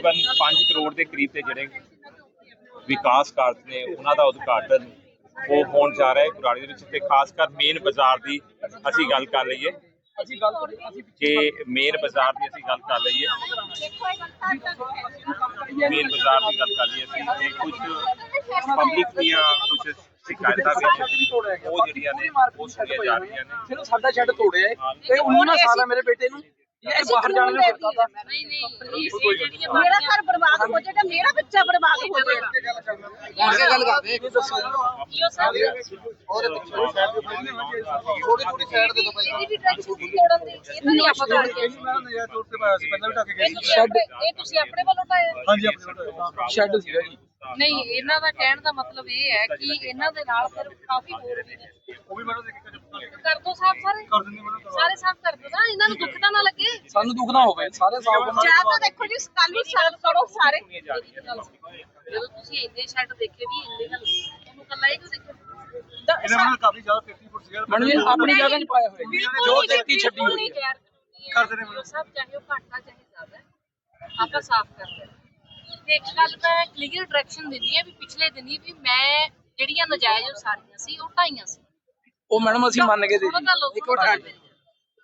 ਤਕਰੀਬਨ 5 ਕਰੋੜ ਦੇ ਕਰੀਬ ਦੇ ਜਿਹੜੇ ਵਿਕਾਸ ਕਾਰਜ ਨੇ ਉਹਨਾਂ ਦਾ ਉਦਘਾਟਨ ਉਹ ਹੋਣ ਜਾ ਰਿਹਾ ਹੈ ਕੁਰਾਲੀ ਦੇ ਵਿੱਚ ਤੇ ਖਾਸ ਕਰ ਮੇਨ ਬਾਜ਼ਾਰ ਦੀ ਅਸੀਂ ਗੱਲ ਕਰ ਲਈਏ। ਅਸੀਂ ਗੱਲ ਅਸੀਂ ਕਿ ਮੇਨ ਬਾਜ਼ਾਰ ਦੀ ਅਸੀਂ ਗੱਲ ਕਰ ਲਈਏ। ਮੇਨ ਬਾਜ਼ਾਰ ਦੀ ਗੱਲ ਕਰ ਲਈਏ ਅਸੀਂ ਤੇ ਕੁਝ ਪਬਲਿਕ ਦੀਆਂ ਕੁਝ ਸ਼ਿਕਾਇਤਾਂ ਵੀ ਤੋੜਿਆ ਗਿਆ ਉਹ ਜਿਹੜੀਆਂ ਨੇ ਉਹ ਸੁਣੀਆਂ ਜਾ ਰਹੀਆਂ ਨੇ। ਸਿਰਫ ਸਾਡਾ ਸ਼ੈੱਡ ਤੋੜਿਆ ਹੈ। ਤੇ 19 ਸਾਲ ਹੈ ਮੇਰੇ ਬੇਟੇ ਨੂੰ ਇਹ ਬਾਹਰ ਜਾਣ ਨੂੰ ਫਿਰਦਾ ਤਾ। ਨਹੀਂ ਨਹੀਂ। ਮੇਰਾ ਘਰ ਬਰਬਾਦ ਹੋ ਜਾਏਗਾ ਮੇਰਾ ਬੱਚਾ ਬਰਬਾਦ ਹੋ ਜਾਏਗਾ। ਕੇ ਗੱਲ ਕਰਦੇ ਇਹ ਦੱਸੋ। ਇਹ ਸਭ ਥੋੜੀ ਥੋੜੀ ਸਾਈਡ ਦੇ ਦੋ ਭਾਈ। ਇਹਦੀ ਵੀ ਟੈਕਸ ਤੋੜਨ ਦੀ? ਇਹ ਤਾਂ ਨਹੀਂ ਆਪਾਂ ਕਰਦੇ ਸ਼ੈੱਡ ਇਹ ਤੁਸੀਂ ਆਪਣੇ ਵੱਲੋਂ ਟਾਇਆ? ਹਾਂਜੀ ਸ਼ੈੱਡ ਸੀਗਾ ਜੀ। ਨਹੀਂ ਇਹਨਾਂ ਦਾ ਕਹਿਣ ਦਾ ਮਤਲਬ ਇਹ ਹੈ ਕਿ ਇਹਨਾਂ ਦੇ ਨਾਲ ਫਿਰ ਕਾਫੀ ਹੋਰ ਵੀ ਨੇ ਉਹ ਵੀ ਮੈਡਮ ਦੇਖ ਕਰ ਦੋ ਸਾਫ਼ ਸਾਰੇ। ਕਰ ਦਿੰਦੇ ਮੈਡਮ ਸਾਰੇ ਸਾਫ਼ ਕਰ ਦੋ ਨਾ ਇਹਨਾਂ ਨੂੰ ਦੁੱਖ ਤਾਂ ਨਾ ਲੱਗੇ। ਸਾਨੂੰ ਦੁੱਖ ਨਾ ਹੋਵੇ ਸਾਰੇ ਸਾਫ਼ ਕਰਨਾ। ਜਾਂ ਤਾਂ ਦੇਖੋ ਜੀ ਕੱਲ ਨੂੰ ਸਾਲ ਕਰੋ ਸਾਰੇ। ਜਦੋਂ ਤੁਸੀਂ ਇੰਨੇ ਸ਼ੈੱਡ ਦੇਖੇ ਵੀ ਇੰਨੇ ਗੱਲ ਉਹਨੂੰ ਕੱਲਾ ਹੀ ਕਿਉਂ ਦੇਖੋ ਇਹਨਾਂ ਨਾਲ ਕਾਫੀ ਜ਼ਿਆਦਾ 33 ਫੁੱਟ ਸੀਗਾ ਮੈਡਮ ਜੀ ਆਪਣੀ ਜਗ੍ਹਾ 'ਚ ਪਾਇਆ ਹੋਇਆ। ਜੋ 33 ਛੱਡੀ ਹੋਈ ਹੈ। ਕਰਦੇ ਨੇ ਸਭ ਚਾਹੇ ਉਹ ਘਾਟਾ ਚਾਹੇ ਜ਼ਿਆਦਾ। ਆਪਾਂ ਸਾਫ਼ ਕਰਦੇ ਹਾਂ। ਤੇ ਇੱਕ ਗੱਲ ਮੈਂ ਕਲੀਅਰ ਡਾਇਰੈਕਸ਼ਨ ਦਿੰਦੀ ਹੈ ਵੀ ਪਿਛਲੇ ਦਿਨੀ ਵੀ ਮੈਂ ਜਿਹੜੀਆਂ ਨਜਾਇਜ਼ ਉਸਾਰੀਆਂ ਸੀ ਉਹ ਢਾਈਆਂ ਸੀ। ਉਹ ਮੈਡਮ ਅਸੀਂ ਮੰਨ ਗਏ ਲਓ, ਇੱਕ ਮਿੰਟ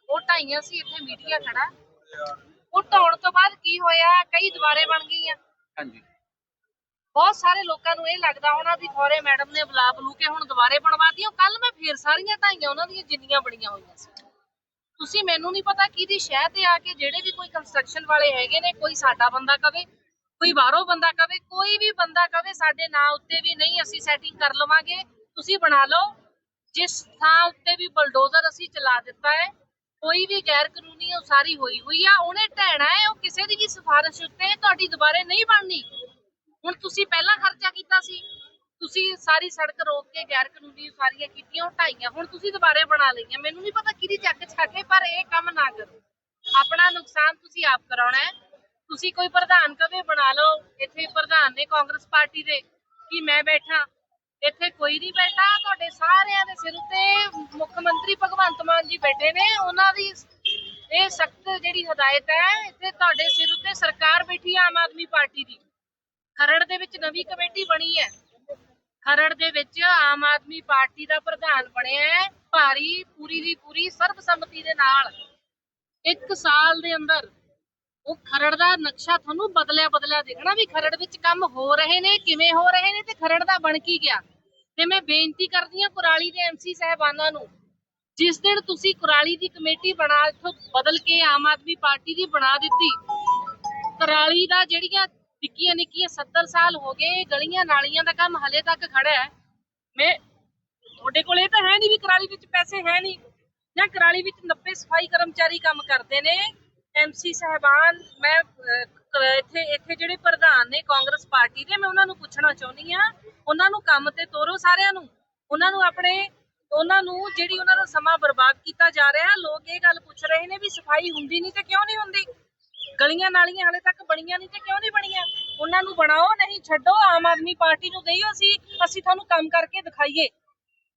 ਉਹ ਢਾਈਆਂ ਸੀ ਇੱਥੇ ਮੀਡੀਆ ਖੜਾ। ਉਹ ਢਾਉਣ ਤੋਂ ਬਾਅਦ ਕੀ ਹੋਇਆ? ਕਈ ਦੁਬਾਰੇ ਬਣ ਗਈਆਂ। ਹਾਂਜੀ। ਬਹੁਤ ਸਾਰੇ ਲੋਕਾਂ ਨੂੰ ਇਹ ਲੱਗਦਾ ਹੋਣਾ ਵੀ ਖੋਰੇ ਮੈਡਮ ਨੇ ਬੁਲਾ ਬਲੂ ਕੇ ਹੁਣ ਦੁਬਾਰੇ ਬਣਵਾਤੀਆਂ। ਕੱਲ ਮੈਂ ਫੇਰ ਸਾਰੀਆਂ ਢਾਈਆਂ ਉਹਨਾਂ ਦੀਆਂ ਜਿੰਨੀਆਂ ਬਣੀਆਂ ਹੋਈਆਂ ਸੀ। ਤੁਸੀਂ ਮੈਨੂੰ ਨਹੀਂ ਪਤਾ ਕਿਹਦੀ ਸ਼ਹਿ ਤੇ ਆ ਕੇ ਜਿਹੜੇ ਵੀ ਕੋਈ ਕੰਸਟਰਕਸ਼ਨ ਵਾਲੇ ਹੈਗੇ ਨੇ ਕੋਈ ਸਾਡਾ ਬੰਦਾ ਕਵੇ ਕੋਈ ਬਾਹਰੋਂ ਬੰਦਾ ਕਵੇ, ਕੋਈ ਵੀ ਬੰਦਾ ਕਵੇ, ਸਾਡੇ ਨਾਂ ਉੱਤੇ ਵੀ ਨਹੀਂ ਅਸੀਂ ਸੈਟਿੰਗ ਕਰ ਲਵਾਂਗੇ, ਤੁਸੀਂ ਬਣਾ ਲਓ। ਜਿਸ ਥਾਂ ਉੱਤੇ ਵੀ ਬਲਡੋਜ਼ਰ ਅਸੀਂ ਚਲਾ ਦਿੱਤਾ ਹੈ, ਕੋਈ ਵੀ ਗੈਰ ਕਾਨੂੰਨੀ ਉਸਾਰੀ ਹੋਈ ਹੋਈ ਆ, ਉਹਨੇ ਢਹਿਣਾ ਹੈ, ਉਹ ਕਿਸੇ ਦੀ ਵੀ ਸਿਫਾਰਿਸ਼ ਉੱਤੇ ਤੁਹਾਡੀ ਦੁਬਾਰੇ ਨਹੀਂ ਬਣਨੀ। ਹੁਣ ਤੁਸੀਂ ਪਹਿਲਾਂ ਖਰਚਾ ਕੀਤਾ ਸੀ, ਤੁਸੀਂ ਸਾਰੀ ਸੜਕ ਰੋਕ ਕੇ ਗੈਰ ਕਾਨੂੰਨੀ ਉਸਾਰੀਆਂ ਕੀਤੀਆਂ, ਉਹ ਢਾਈਆਂ, ਹੁਣ ਤੁਸੀਂ ਦੁਬਾਰੇ ਬਣਾ ਲਈਆਂ। ਮੈਨੂੰ ਨਹੀਂ ਪਤਾ ਕਿਹਦੀ ਚੱਕ ਛਾਕੇ ਪਰ ਇਹ ਕੰਮ ਨਾ ਕਰੋ। ਆਪਣਾ ਨੁਕਸਾਨ ਤੁਸੀਂ ਆਪ ਕਰਾਉਣਾ ਹੈ। ਤੁਸੀਂ ਕੋਈ ਪ੍ਰਧਾਨ ਕਵੇ ਬਣਾ ਲਓ, ਇੱਥੇ ਪ੍ਰਧਾਨ ਨੇ ਕਾਂਗਰਸ ਪਾਰਟੀ ਦੇ, ਕਿ ਮੈਂ ਬੈਠਾ। ਇੱਥੇ ਕੋਈ ਨਹੀਂ ਬੈਠਾ, ਤੁਹਾਡੇ ਸਾਰਿਆਂ ਦੇ ਸਿਰ ਉੱਤੇ ਮੁੱਖ ਮੰਤਰੀ ਭਗਵੰਤ ਮਾਨ ਜੀ ਬੈਠੇ ਨੇ, ਉਹਨਾਂ ਦੀ ਇਹ ਸਖਤ ਜਿਹੜੀ ਹਦਾਇਤ ਹੈ, ਇੱਥੇ ਤੁਹਾਡੇ ਸਿਰ ਉੱਤੇ ਸਰਕਾਰ ਬੈਠੀ ਹੈ ਆਮ ਆਦਮੀ ਪਾਰਟੀ ਦੀ। ਖਰੜ ਦੇ ਵਿੱਚ ਨਵੀਂ ਕਮੇਟੀ ਬਣੀ ਹੈ। ਖਰੜ ਦੇ ਵਿੱਚ ਆਮ ਆਦਮੀ ਪਾਰਟੀ ਦਾ ਪ੍ਰਧਾਨ ਬਣਿਆ ਹੈ, ਭਾਰੀ ਪੂਰੀ ਦੀ ਪੂਰੀ ਸਰਬਸੰਮਤੀ ਦੇ ਨਾਲ। ਇੱਕ ਸਾਲ ਦੇ ਅੰਦਰ ਉਹ ਖਰੜ ਦਾ ਨਕਸ਼ਾ ਤੁਹਾਨੂੰ ਬਦਲਿਆ ਬਦਲਿਆ ਦੇਖਣਾ ਵੀ ਖਰੜ ਵਿੱਚ ਕੰਮ ਹੋ ਰਹੇ ਨੇ, ਕਿਵੇਂ ਹੋ ਰਹੇ ਨੇ ਤੇ ਖਰੜ ਦਾ ਬਣ ਕੀ ਗਿਆ। ਤੇ ਮੈਂ ਬੇਨਤੀ ਕਰਦੀ ਹਾਂ ਕੁਰਾਲੀ ਦੇ ਐਮਸੀ ਸਾਹਿਬਾਨਾਂ ਨੂੰ, ਜਿਸ ਦਿਨ ਤੁਸੀਂ ਕੁਰਾਲੀ ਦੀ ਕਮੇਟੀ ਬਣਾ ਬਦਲ ਕੇ ਆਮ ਆਦਮੀ ਪਾਰਟੀ ਦੀ ਬਣਾ ਦਿੱਤੀ, ਕੁਰਾਲੀ ਦਾ ਜਿਹੜੀਆਂ ਨਿੱਕੀਆਂ ਨਿੱਕੀਆਂ 70 ਸਾਲ ਹੋ ਗਏ, ਗਲੀਆਂ ਨਾਲੀਆਂ ਦਾ ਕੰਮ ਹਲੇ ਤੱਕ ਖੜਾ ਹੈ। ਮੈਂ ਤੁਹਾਡੇ ਕੋਲ ਇਹ ਤਾਂ ਹੈ ਨਹੀਂ ਵੀ ਕੁਰਾਲੀ ਵਿੱਚ ਪੈਸੇ ਹੈ ਨਹੀਂ, ਜਾਂ ਕੁਰਾਲੀ ਵਿੱਚ 90 ਸਫ਼ਾਈ ਕਰਮਚਾਰੀ ਕੰਮ ਕਰਦੇ ਨੇ ਐਮਸੀ ਸਹਿਬਾਨ ਮੈਂ ਇੱਥੇ ਇੱਥੇ ਜਿਹੜੇ ਪ੍ਰਧਾਨ ਨੇ ਕਾਂਗਰਸ ਪਾਰਟੀ ਦੇ ਮੈਂ ਉਹਨਾਂ ਨੂੰ ਪੁੱਛਣਾ ਚਾਹੁੰਦੀ ਆ ਉਹਨਾਂ ਨੂੰ ਕੰਮ ਤੇ ਤੋਰੋ ਸਾਰਿਆਂ ਨੂੰ ਉਹਨਾਂ ਨੂੰ ਆਪਣੇ ਉਹਨਾਂ ਨੂੰ ਜਿਹੜੀ ਉਹਨਾਂ ਦਾ ਸਮਾਂ ਬਰਬਾਦ ਕੀਤਾ ਜਾ ਰਿਹਾ ਲੋਕ ਇਹ ਗੱਲ ਪੁੱਛ ਰਹੇ ਨੇ ਵੀ ਸਫ਼ਾਈ ਹੁੰਦੀ ਨਹੀਂ ਤੇ ਕਿਉਂ ਨਹੀਂ ਹੁੰਦੀ ਗਲੀਆਂ ਨਾਲੀਆਂ ਹਲੇ ਤੱਕ ਬਣੀਆਂ ਨਹੀਂ ਤੇ ਕਿਉਂ ਨਹੀਂ ਬਣੀਆਂ ਉਹਨਾਂ ਨੂੰ ਬਣਾਓ ਨਹੀਂ ਛੱਡੋ ਆਮ ਆਦਮੀ ਪਾਰਟੀ ਨੂੰ ਦੇਈਓ ਅਸੀਂ ਅਸੀਂ ਤੁਹਾਨੂੰ ਕੰਮ ਕਰਕੇ ਦਿਖਾਈਏ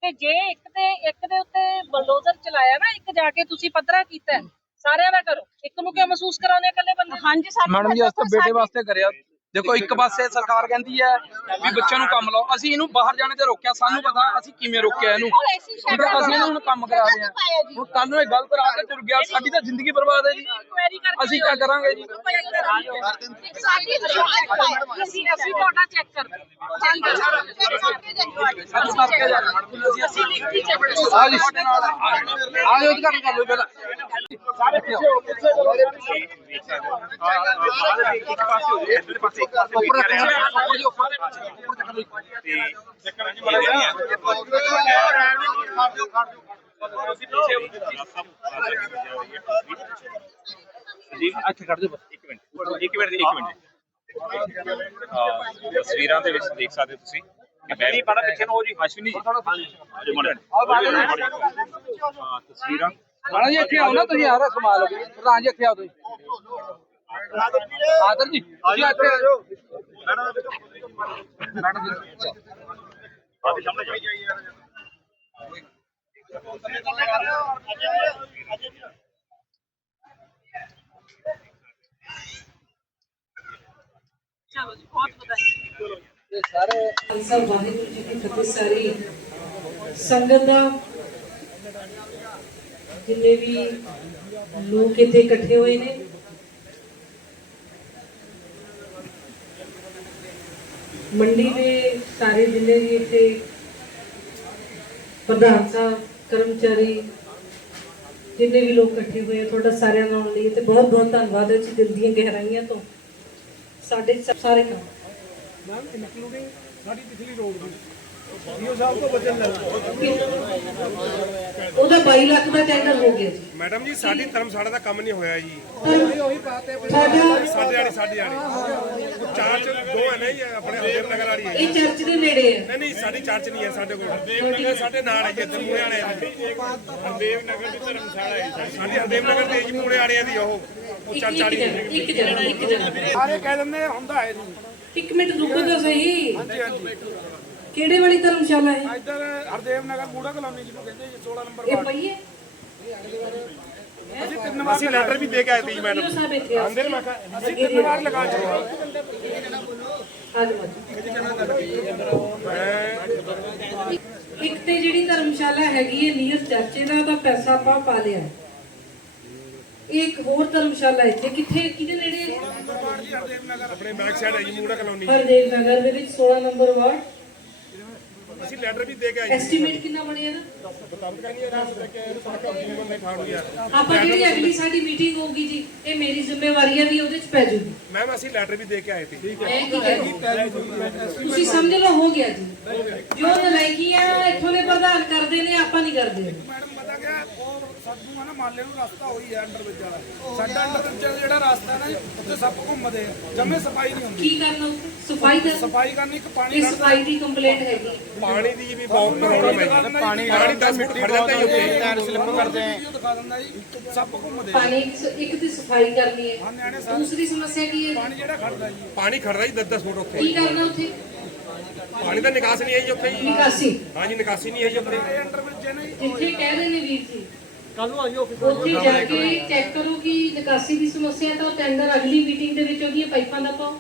ਤੇ ਜੇ ਇੱਕ ਤੇ ਇੱਕ ਦੇ ਉੱਤੇ ਬਲਡੋਜ਼ਰ ਚਲਾਇਆ ਨਾ ਇੱਕ ਜਾ ਕੇ ਤੁਸੀਂ ਪੱਧਰਾ ਕੀਤਾ ਸਾਰਿਆਂ ਦਾ ਕਰੋ ਇੱਕ ਨੂੰ ਕਿਉਂ ਮਹਿਸੂਸ ਕਰਾਉਂਦੇ ਇਕੱਲੇ ਬੰਦੇ ਨੂੰ? ਹਾਂਜੀ ਸਾਡੇ ਮੈਡਮ ਜੀ ਅਸੀਂ ਤਾਂ ਬੇਟੇ ਵਾਸਤੇ ਕਰਿਆ ਦੇਖੋ ਇੱਕ ਪਾਸੇ ਸਰਕਾਰ ਕਹਿੰਦੀ ਹੈ ਵੀ ਬੱਚਿਆਂ ਨੂੰ ਕੰਮ ਲਾਓ ਅਸੀਂ ਇਹਨੂੰ ਬਾਹਰ ਜਾਣੇ ਤੇ ਰੋਕਿਆ ਸਾਨੂੰ ਪਤਾ ਅਸੀਂ ਕਿਵੇਂ ਰੋਕਿਆ ਇਹਨੂੰ ਠੀਕ ਅਸੀਂ ਇਹਨੂੰ ਹੁਣ ਕੰਮ ਕਰਾ ਰਹੇ ਹਾਂ ਹੁਣ ਕੱਲ ਨੂੰ ਇਹ ਗਲਤ ਰਾਹ ਤੇ ਤੁਰ ਗਿਆ ਸਾਡੀ ਤਾਂ ਜ਼ਿੰਦਗੀ ਬਰਬਾਦ ਹੈ ਜੀ ਅਸੀਂ ਕੀ ਕਰਾਂਗੇ ਜੀ ਸਾਡੀ ਅਸੀਂ ਅਸੀਂ ਤੁਹਾਡਾ ਚੈੱਕ ਕਰਦੇ ਅਸੀਂ ਲਿਖਤੀ ਚੈੱਕ ਆ ਜੀ ਸਾਡੇ ਕਰ ਲਓ ਪਹਿਲਾਂ ਸਾਰੇ ਪਿੱਛੇ ਹੋ ਪਿੱਛੇ ਹੋ ਇੱਕ ਪਾਸੇ ਹੋ ਜਾਏ ਇਧਰਲੇ ਪਾਸੇ ਇੱਕ ਉੱਪਰ ਲਓ ਤੇ ਬੜਾ ਤੁਸੀਂ ਪਿੱਛੇ ਜੀ ਇੱਥੇ ਕੱਢ ਦਿਓ ਬਸ ਇੱਕ ਮਿੰਟ। ਇੱਕ ਮਿੰਟ ਇੱਕ ਮਿੰਟ। ਹਾਂ ਤਸਵੀਰਾਂ ਦੇ ਵਿੱਚ ਦੇਖ ਸਕਦੇ ਹੋ ਤੁਸੀਂ ਵੀ ਪੜਾ ਪਿੱਛੇ ਨੂੰ ਹੋ ਜੀ ਅਸ਼ਵਨੀ ਜੀ। ਤਸਵੀਰਾਂ। ਰਾਣਾ ਜੀ ਇੱਥੇ ਆਓ ਨਾ ਤੁਸੀਂ ਯਾਰ ਕਮਾਲ ਹੋ ਗਈ ਪ੍ਰਧਾਨ ਜੀ ਇੱਥੇ ਆਓ ਤੁਸੀਂ। ਆਦਰ ਜੀ ਤੁਸੀਂ ਇੱਥੇ ਆ ਜਾਓ ਮੈਡਮ ਜੀ ਆਦੇ ਸਾਹਮਣੇ ਜਾਈਏ ਖਾਲਸਾ ਵਾਹਿਗੁਰੂ ਜੀ ਕੀ ਫਤਿਹ ਸਾਰੀ ਸੰਗਤ ਦਾ ਜਿੰਨੇ ਵੀ ਲੋਕ ਇੱਥੇ ਇਕੱਠੇ ਹੋਏ ਨੇ ਮੰਡੀ ਦੇ ਸਾਰੇ ਜਿੰਨੇ ਵੀ ਇੱਥੇ ਪ੍ਰਧਾਨ ਸਾਹਿਬ, ਕਰਮਚਾਰੀ, ਜਿੰਨੇ ਵੀ ਲੋਕ ਇਕੱਠੇ ਹੋਏ ਆ, ਤੁਹਾਡਾ ਸਾਰਿਆਂ ਦਾ ਆਉਣ ਲਈ ਤੇ ਬਹੁਤ ਬਹੁਤ ਧੰਨਵਾਦ ਹੈ ਜੀ ਦਿਲ ਦੀਆਂ ਗਹਿਰਾਈਆਂ ਤੋਂ। ਸਾਡੇ ਸ- ਸਾਰੇ ਕੰਮ। ਮੈਮ ਇਨਕਲੂਡਿੰਗ ਸਾਡੀ ਪਿਛਲੀ ਰੋਡ ਦੀ। ਉਹਦਾ 22 ਲੱਖ ਦਾ ਟੈਂਡਰ ਹੋ ਗਿਆ ਜੀ। ਮੈਡਮ ਜੀ ਸਾਡੀ ਧਰਮਸ਼ਾਲਾ ਦਾ ਕੰਮ ਨਹੀਂ ਹੋਇਆ ਜੀ। ਸਾਡਾ ਸਾਡੇ ਵਾਲੀ ਸਾਡੇ ਵਾਲੀ ਚਾਰ ਚ ਦੋ ਹੈ ਨਹੀਂ ਆਪਣੇ ਹਰਦੇਵ ਨਗਰ ਵਾਲੀ ਹੈ ਜੀ। ਇਹ ਚਰਚ ਦੇ ਨੇੜੇ ਹੈ। ਨਹੀਂ ਨਹੀਂ ਸਾਡੀ ਚਰਚ ਨਹੀਂ ਹੈ ਸਾਡੇ ਕੋਲ। ਹਰਦੇਵ ਸਾਡੇ ਨਾਲ ਹੈ ਜੀ ਇੱਧਰ ਮੂਹਰੇ ਵਾਲੇ ਹਰਦੇਵ ਨਗਰ ਦੀ ਧਰਮਸ਼ਾਲਾ ਹੈ ਸਾਡੀ ਹਰਦੇਵ ਨਗਰ ਦੇ ਜੀ ਮੂਹਰੇ ਵਾਲਿਆਂ ਦੀ ਉਹ। ਉਹ ਚਰਚ ਵਾਲੀ ਇੱਕ ਜਣਾ ਇੱਕ ਜਣਾ ਸਾਰੇ ਕਹਿ ਦਿੰਦੇ ਹੁੰਦਾ ਹੈ ਜੀ। ਇੱਕ ਮਿੰਟ ਰੁਕੋ ਤਾਂ ਸਹੀ। ਹਾਂਜੀ ਹਾਂਜੀ। ਕਿਹੜੇ ਵਾਲੀ ਧਰਮਸ਼ਾਲਾ ਹੈ ਇੱਧਰ ਹਰਦੇਵ ਨਗਰ ਮੂੜਾ ਕਲੋਨੀ ਜਿਹਨੂੰ ਕਹਿੰਦੇ ਜੀ 16 ਨੰਬਰ ਇਹ ਪਈ ਹੈ? ਅਸੀਂ ਤਿੰਨ ਵਾਰ ਅਸੀਂ ਲੈਟਰ ਵੀ ਦੇ ਕੇ ਆਏ ਸੀ ਮੈਡਮ ਵੀਡੀਓ ਸਾਹਿਬ ਇੱਥੇ ਆ? ਆਂਦੇ ਨੇ ਮੈਂ ਕਿਹਾ ਅਸੀਂ ਤਿੰਨ ਵਾਰ ਲਗਾ ਚੁੱਕੇ ਅੱਜ ਇੱਕ ਤੇ ਜਿਹੜੀ ਧਰਮਸ਼ਾਲਾ ਹੈਗੀ ਹੈ ਨੀਅਰ ਚਰਚੇ ਦਾ ਤਾਂ ਪੈਸਾ ਆਪਾਂ ਪਾ ਲਿਆ। ਇਹ ਇੱਕ ਹੋਰ ਧਰਮਸ਼ਾਲਾ ਇੱਥੇ ਕਿੱਥੇ ਕਿਹਦੇ ਨੇੜੇ ਹੈ? ਆਪਣੇ ਬੈਕ ਸਾਈਡ ਹੈ ਜੀ ਮੂੜਾ ਕਲੋਨੀ। ਹਰਦੇਵ ਨਗਰ ਦੇ ਵਿੱਚ 16 ਨੰਬਰ ਵਾਰਡ। ਅਸੀਂ ਲੈਟਰ ਵੀ ਦੇ ਕੇ ਆਏ। ਐਸਟੀਮੇਟ ਕਿੰਨਾ ਬਣਿਆ ਨਾ ਬੰਦੇ ਖਾਣੂ ਯਾਰ ਆਪਾਂ ਜਿਹੜੀ ਅਗਲੀ ਸਾਡੀ ਮੀਟਿੰਗ ਹੋਊਗੀ ਜੀ ਇਹ ਮੇਰੀ ਜ਼ਿੰਮੇਵਾਰੀ ਹੈ ਵੀ ਉਹਦੇ ਚ ਪੈ ਜੂਗੀ। ਮੈਮ ਅਸੀਂ ਲੈਟਰ ਵੀ ਦੇ ਕੇ ਆਏ ਸੀ। ਮੈਂ ਕੀ ਕਹਿ ਤੁਸੀਂ ਸਮਝ ਲਓ ਹੋ ਗਿਆ ਜੀ। ਜੋ ਨਲਾਇਕੀ ਆ ਇੱਥੋਂ ਦੇ ਪ੍ਰਧਾਨ ਕਰਦੇ ਨੇ ਆਪਾਂ ਨਹੀਂ ਕਰਦੇ। ਮੈਡਮ ਪਤਾ ਗਿਆ ਉਹ ਸਾਡੂ ਆ ਨਾ ਮਾਲੇ ਨੂੰ ਰਸਤਾ ਹੋਈ ਹੈ ਅੰਡਰ ਵਿੱਚ ਵਾਲਾ। ਸਾਡਾ ਅੰਡਰ ਵਿੱਚ ਜਿਹੜਾ ਰਸਤਾ ਨਾ ਜੀ, ਉੱਥੇ ਸੱਪ ਘੁੰਮਦੇ ਆ। ਜੰਮੇ ਸਫ਼ਾਈ ਨਹੀਂ ਹੁੰਦੀ। ਕੀ ਕਰਨਾ? ਉੱਥੇ? ਸਫ਼ਾਈ ਦਾ ਸਫ਼ਾਈ ਕਰਨੀ ਇੱਕ ਪਾਣੀ ਇਹ ਸਫ਼ਾਈ ਦੀ ਕੰਪਲੇਂਟ ਹੈਗੀ? ਪਾਣੀ ਦੀ ਵੀ ਬਹੁਤ ਪ੍ਰੋਬਲਮ ਹੈ ਪਾਣੀ ਪਾਣੀ 10 ਮਿੰਟ ਖੜ ਜਾਂਦਾ ਹੀ ਉੱਥੇ। ਟਾਇਰ ਸਲਿੱਪ ਕਰਦੇ ਆ। ਦਿਖਾ ਦਿੰਦਾ ਜੀ। ਸੱਪ ਘੁੰਮਦੇ ਪਾਣੀ ਇੱਕ ਇੱਕ ਦੀ ਸਫ਼ਾਈ ਕਰਨੀ ਹੈ। ਨਿਆਣੇ ਦੂਸਰੀ ਸਮੱਸਿਆ ਕੀ ਹੈ? ਪਾਣੀ ਜਿਹੜਾ ਖੜਦਾ ਜੀ। ਪਾਣੀ ਖੜਦਾ ਜੀ 10 10 ਫੁੱਟ ਉੱਥੇ। ਕੀ ਕਰਨਾ ਉੱਥੇ? ਪਾਣੀ ਦਾ ਨਿਕਾਸ ਨਹੀਂ ਹੈ ਜੀ ਉੱਥੇ। ਜੀ ਨਿਕਾਸੀ। ਹਾਂਜੀ ਨਿਕਾਸੀ ਨਹੀਂ ਹੈ ਜੀ ਉੱਥੇ। ਅੰਡਰ ਵਿੱਚ ਹੈ ਨਾ ਜੀ ਜਿੱਥੇ ਕਹਿ ਰਹੇ ਨੇ ਵੀਰ ਜੀ। ਕੱਲ ਨੂੰ ਆਇਓ ਉੱਥੇ ਜਾ ਕੇ ਚੈੱਕ ਕਰੋ ਕਿ ਨਿਕਾਸੀ ਦੀ ਸਮੱਸਿਆ ਤਾਂ ਉਹ ਟੈਂਡਰ ਅਗਲੀ ਮੀਟਿੰਗ ਦੇ ਵਿੱਚ ਉਹਦੀਆਂ ਪਾਈਪਾਂ ਦਾ ਪਾਓ।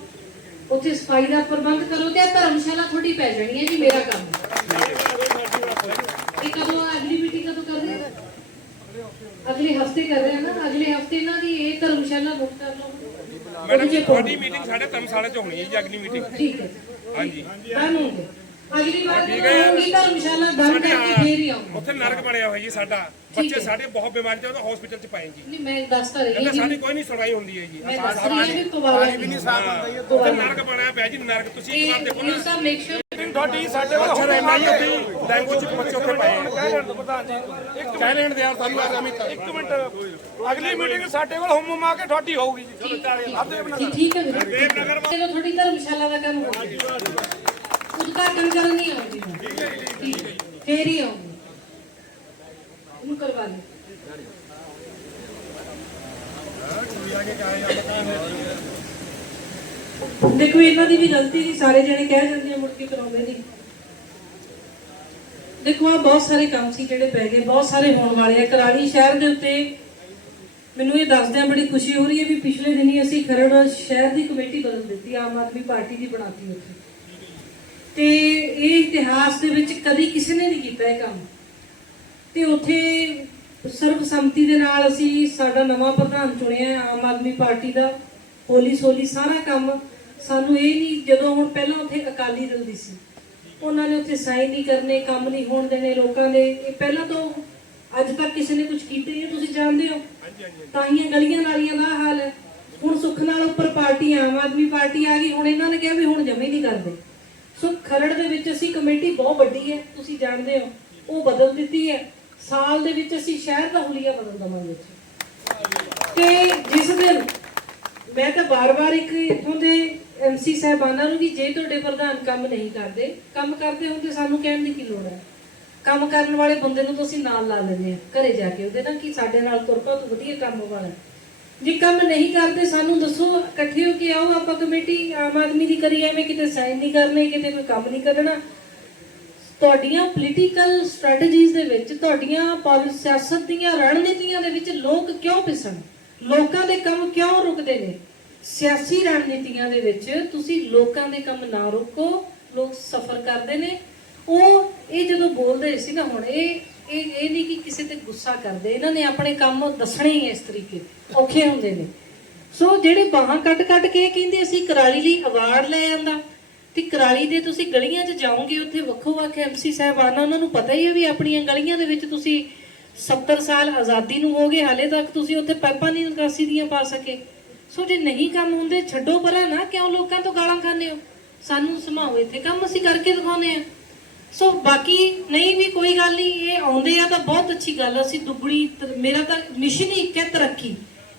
ਉੱਥੇ ਸਫ਼ਾਈ ਦਾ ਪ੍ਰਬੰਧ ਕਰੋ ਤੇ ਇਹ ਧਰਮਸ਼ਾਲਾ ਤੁਹਾਡੀ ਪੈ ਜਾਣੀ ਹੈ ਜੀ ਮੇਰਾ ਕੰਮ। ਇਹ ਕਦੋਂ ਅਗਲੀ ਮੀਟਿੰਗ ਕਦੋਂ ਕਰ ਰਹੇ ਆ ਅਗਲੇ ਹਫ਼ਤੇ ਕਰ ਰਹੇ ਆ ਨਾ? ਅਗਲੇ ਹਫ਼ਤੇ ਇਹਨਾਂ ਦੀ ਇਹ ਧਰਮਸ਼ਾਲਾ ਬੁੱਕ ਕਰ ਲਓ। ਮੈਡਮ ਉਹਦੇ ਜੀ ਚ ਤੁਹਾਡੀ ਮੀਟਿੰਗ ਸਾਡੇ ਧਰਮਸ਼ਾਲਾ 'ਚ ਹੋਣੀ ਹੈ ਜੀ ਅਗਲੀ ਮੀਟਿੰਗ ਠੀਕ ਹੈ ਹਾਂਜੀ। ਡਨ ਹੋ ਗਿਆ ਅਗਲੀ ਵਾਰ ਜਦੋਂ ਹੋਊਗੀ ਧਰਮਸ਼ਾਲਾ ਡਨ ਕਰਕੇ ਫੇਰ ਹੀ ਆਉਂਗਾ ਉੱਥੇ ਨਰਕ ਬਣਿਆ ਹੋਇਆ ਜੀ ਸਾਡਾ। ਬੱਚੇ ਸਾਡੇ ਬਹੁਤ ਬਿਮਾਰੀ ਤੇ ਉਹ ਹਸਪੀਟਲ 'ਚ ਪਏ ਜੀ। ਨਹੀਂ ਮੈਂ ਦੱਸ ਤਾਂ ਰਹੀ ਹਾਂ ਜੀ। ਸਾਡੀ ਕੋਈ ਨਹੀਂ ਸੁਣਵਾਈ ਹੁੰਦੀ ਹੈ ਜੀ। ਮੈਂ ਦੱਸ ਰਹੀ ਹਾਂ ਵੀ ਪਵਾਲਾ ਵੀ ਨਹੀਂ ਉੱਥੇ ਨਰਕ ਬਣਿਆ ਪਿਆ ਜੀ ਨਰਕ। ਤੁਸੀਂ ਇੱਕ ਵਾਰ ਦੇਖੋ ਨਾ। ਇਹ ਸਭ ਮੇਕ ਸ਼ੋਰ ਤੁਹਾਡੀ ਸਾਡੇ ਕੋਲ ਮੱਛਰ ਇੰਨਾ ਹੀ ਉੱਥੇ ਡੈਂਗੂ ਚ ਬੱਚੇ ਉੱਥੇ ਪਏ ਕਹਿ ਲੈਣ ਪ੍ਰਧਾਨ ਜੀ। ਇੱਕ ਕਹਿ ਲੈਣ ਦੇ ਯਾਰ ਸਾਰੀ ਵਾਰ ਅਮਿਤ ਇੱਕ ਮਿੰਟ। ਅਗਲੀ ਮੀਟਿੰਗ ਸਾਡੇ ਕੋਲ ਹੁਮ ਹੁਮਾ ਕੇ ਤੁਹਾਡੀ ਹੋਊਗੀ ਜੀ। ਚਲੋ ਜੀ ਠੀਕ ਹੈ। ਵੀਰੇ। ਚਲੋ ਥੋੜੀ ਧਰਮਸ਼ਾਲਾ ਦਾ ਕੰਮ ਹੋ ਗਿਆ। ਉਦਘਾਟਨ ਕਰਨ ਨਹੀਂ ਆਉਂਦੀ। ਠੀਕ ਹੈ, ਫੇਰ ਹੀ ਆਉਂਗੀ ਉਹਨੂੰ ਕਰਵਾ ਲੈ ਦੇਖੋ, ਇਹਨਾਂ ਦੀ ਵੀ ਗਲਤੀ ਸੀ, ਸਾਰੇ ਜਣੇ ਕਹਿ ਜਾਂਦੇ ਆ, ਮੁੜ ਕੇ ਕਰਾਉਂਦੇ ਨਹੀਂ। ਦੇਖੋ ਆ ਬਹੁਤ ਸਾਰੇ ਕੰਮ ਸੀ ਜਿਹੜੇ ਪੈ ਗਏ, ਬਹੁਤ ਸਾਰੇ ਹੋਣ ਵਾਲੇ ਆ। ਕਰਾਲੀ ਸ਼ਹਿਰ ਦੇ ਉੱਤੇ ਮੈਨੂੰ ਇਹ ਦੱਸਦਿਆਂ ਬੜੀ ਖੁਸ਼ੀ ਹੋ ਰਹੀ ਹੈ ਵੀ ਪਿਛਲੇ ਦਿਨੀ ਅਸੀਂ ਖਰੜ ਸ਼ਹਿਰ ਦੀ ਕਮੇਟੀ ਬਦਲ ਦਿੱਤੀ, ਆਮ ਆਦਮੀ ਪਾਰਟੀ ਦੀ ਬਣਾਤੀ ਉੱਥੇ। ਤੇ ਇਹ ਇਤਿਹਾਸ ਦੇ ਵਿੱਚ ਕਦੀ ਕਿਸੇ ਨੇ ਨਹੀਂ ਕੀਤਾ ਇਹ ਕੰਮ। ਤੇ ਉੱਥੇ ਸਰਬਸੰਮਤੀ ਦੇ ਨਾਲ ਅਸੀਂ ਸਾਡਾ ਨਵਾਂ ਪ੍ਰਧਾਨ ਚੁਣਿਆ ਆਮ ਆਦਮੀ ਪਾਰਟੀ ਦਾ ਹੋਲੀ ਸੋਲੀ ਸਾਰਾ ਕੰਮ। ਸਾਨੂੰ ਇਹ ਨਹੀਂ ਜਦੋਂ ਹੁਣ ਪਹਿਲਾਂ ਉੱਥੇ ਅਕਾਲੀ ਦਲ ਦੀ ਸੀ ਉਹਨਾਂ ਨੇ ਉੱਥੇ ਸਾਈਨ ਨਹੀਂ ਕਰਨੇ ਕੰਮ ਨਹੀਂ ਹੋਣ ਦੇਣੇ ਲੋਕਾਂ ਦੇ। ਇਹ ਪਹਿਲਾਂ ਤੋਂ ਅੱਜ ਤੱਕ ਕਿਸੇ ਨੇ ਕੁਝ ਕੀਤਾ ਹੀ ਹੈ ਤੁਸੀਂ ਜਾਣਦੇ ਹੋ। ਤਾਂ ਹੀ ਗਲੀਆਂ ਨਾਲੀਆਂ ਦਾ ਹਾਲ ਹੈ। ਹੁਣ ਸੁੱਖ ਨਾਲ ਉੱਪਰ ਪਾਰਟੀ ਆਮ ਆਦਮੀ ਪਾਰਟੀ ਆ ਗਈ। ਹੁਣ ਇਹਨਾਂ ਨੇ ਕਿਹਾ ਵੀ ਹੁਣ ਜਮੇ ਨਹੀਂ ਕਰਦੇ। ਸੋ ਖਰੜ ਦੇ ਵਿੱਚ ਅਸੀਂ ਕਮੇਟੀ ਬਹੁਤ ਵੱਡੀ ਹੈ, ਤੁਸੀਂ ਜਾਣਦੇ ਹੋ, ਉਹ ਬਦਲ ਦਿੱਤੀ ਹੈ। ਸਾਲ ਦੇ ਵਿੱਚ ਅਸੀਂ ਸ਼ਹਿਰ ਦਾ ਹੁਲੀਆ ਬਦਲ ਦਵਾਂਗੇ ਤੇ ਜਿਸ ਦਿਨ ਮੈਂ ਤਾਂ ਬਾਰ-ਬਾਰ ਇੱਕ ਇਥੋਂ ਦੇ ਐਮਸੀ ਸਾਹਿਬਾਨਾਂ ਨੂੰ ਵੀ ਜੇ ਤੁਹਾਡੇ ਪ੍ਰਧਾਨ ਕੰਮ ਨਹੀਂ ਕਰਦੇ, ਕੰਮ ਕਰਦੇ ਹੁੰਦੇ ਸਾਨੂੰ ਕਹਿਣ ਦੀ ਕੀ ਲੋੜ ਹੈ? ਕੰਮ ਕਰਨ ਵਾਲੇ ਬੰਦੇ ਨੂੰ ਤੁਸੀਂ ਨਾਲ ਲਾ ਲੈਂਦੇ ਆ ਘਰੇ ਜਾ ਕੇ। ਉਹਦੇ ਨਾਲ ਕਿ ਸਾਡੇ ਨਾਲ ਤੁਰ ਪਾ ਤੂੰ ਵਧੀਆ ਕੰਮ ਵਾਲਾ ਜੇ ਕੰਮ ਨਹੀਂ ਕਰਦੇ, ਸਾਨੂੰ ਦੱਸੋ, ਇਕੱਠੇ ਹੋ ਕੇ ਆਓ ਆਪਾਂ ਕਮੇਟੀ, ਆਮ ਆਦਮੀ ਦੀ ਕਰੀ ਐਵੇਂ ਕਿਤੇ ਸਾਈਨ ਨਹੀਂ ਕਰਨੇ, ਕਿਤੇ ਕੋਈ ਕੰਮ ਨਹੀਂ ਕਰਨਾ। ਤੁਹਾਡੀਆਂ ਪੋਲੀਟੀਕਲ ਸਟ੍ਰੈਟਜੀਜ਼ ਦੇ ਵਿੱਚ, ਤੁਹਾਡੀਆਂ ਪੋਲਿਸ ਸਿਆਸਤ ਦੀਆਂ ਰਣਨੀਤੀਆਂ ਦੇ ਵਿੱਚ ਲੋਕ ਕਿਉਂ ਪਿਸਣ? ਲੋਕਾਂ ਦੇ ਕੰਮ ਕਿਉਂ ਰੁਕਦੇ ਨੇ? ਸਿਆਸੀ ਰਣਨੀਤੀਆਂ ਦੇ ਵਿੱਚ ਤੁਸੀਂ ਲੋਕਾਂ ਦੇ ਕੰਮ ਨਾ ਰੋਕੋ, ਲੋਕ ਸਫਰ ਕਰਦੇ ਨੇ। ਉਹ, ਇਹ ਜਦੋਂ ਬੋਲਦੇ ਸੀ ਨਾ ਹੁਣ, ਇਹ ਇਹ ਇਹ ਨਹੀਂ ਕਿ ਕਿਸੇ ਤੇ ਗੁੱਸਾ ਕਰਦੇ, ਇਹਨਾਂ ਨੇ ਆਪਣੇ ਕੰਮ ਦੱਸਣੇ ਹੀ ਇਸ ਤਰੀਕੇ ਔਖੇ ਹੁੰਦੇ ਨੇ। ਸੋ ਜਿਹੜੇ ਬਾਹਾਂ ਕੱਟ ਕੱਟ ਕੇ ਕਹਿੰਦੇ ਅਸੀਂ ਕਰਾਲੀ ਲਈ ਅਵਾਰਡ ਲੈ ਆਂਦਾ, ਤੇ ਕਰਾਲੀ ਦੇ ਤੁਸੀਂ ਗਲੀਆਂ 'ਚ ਜਾਓਗੇ, ਉੱਥੇ ਵੱਖੋ ਵੱਖ ਐਮਸੀ ਸਾਹਿਬਾਨ, ਉਹਨਾਂ ਨੂੰ ਪਤਾ ਹੀ ਹੈ ਵੀ ਆਪਣੀਆਂ ਗਲੀਆਂ ਦੇ ਵਿੱਚ ਤੁਸੀਂ 70 ਸਾਲ ਆਜ਼ਾਦੀ ਨੂੰ ਹੋ ਗਏ, ਹਾਲੇ ਤੱਕ ਤੁਸੀਂ ਉੱਥੇ ਪਾਈਪਾਂ ਨਹੀਂ ਨਿਕਾਸੀ ਦੀਆਂ ਪਾ ਸਕੇ। ਸੋ ਜੇ ਨਹੀਂ ਕੰਮ ਹੁੰਦੇ, ਛੱਡੋ ਪਰਾਂ ਨਾ, ਕਿਉਂ ਲੋਕਾਂ ਤੋਂ ਗਾਲਾਂ ਖਾਂਦੇ ਹੋ? ਸਾਨੂੰ ਸਮਾਓ ਇੱਥੇ ਕੰਮ ਅਸੀਂ ਕਰਕੇ ਦਿਖਾਉਂਦੇ ਆ ਸੋ ਬਾਕੀ ਨਹੀਂ ਵੀ ਕੋਈ ਗੱਲ ਨਹੀਂ, ਇਹ ਆਉਂਦੇ ਆ ਤਾਂ ਬਹੁਤ ਅੱਛੀ ਗੱਲ ਅਸੀਂ ਦੁੱਗਣੀ ਮੇਰਾ ਤਾਂ ਮਿਸ਼ਨ ਹੀ ਇੱਕ ਹੈ ਤਰੱਕੀ।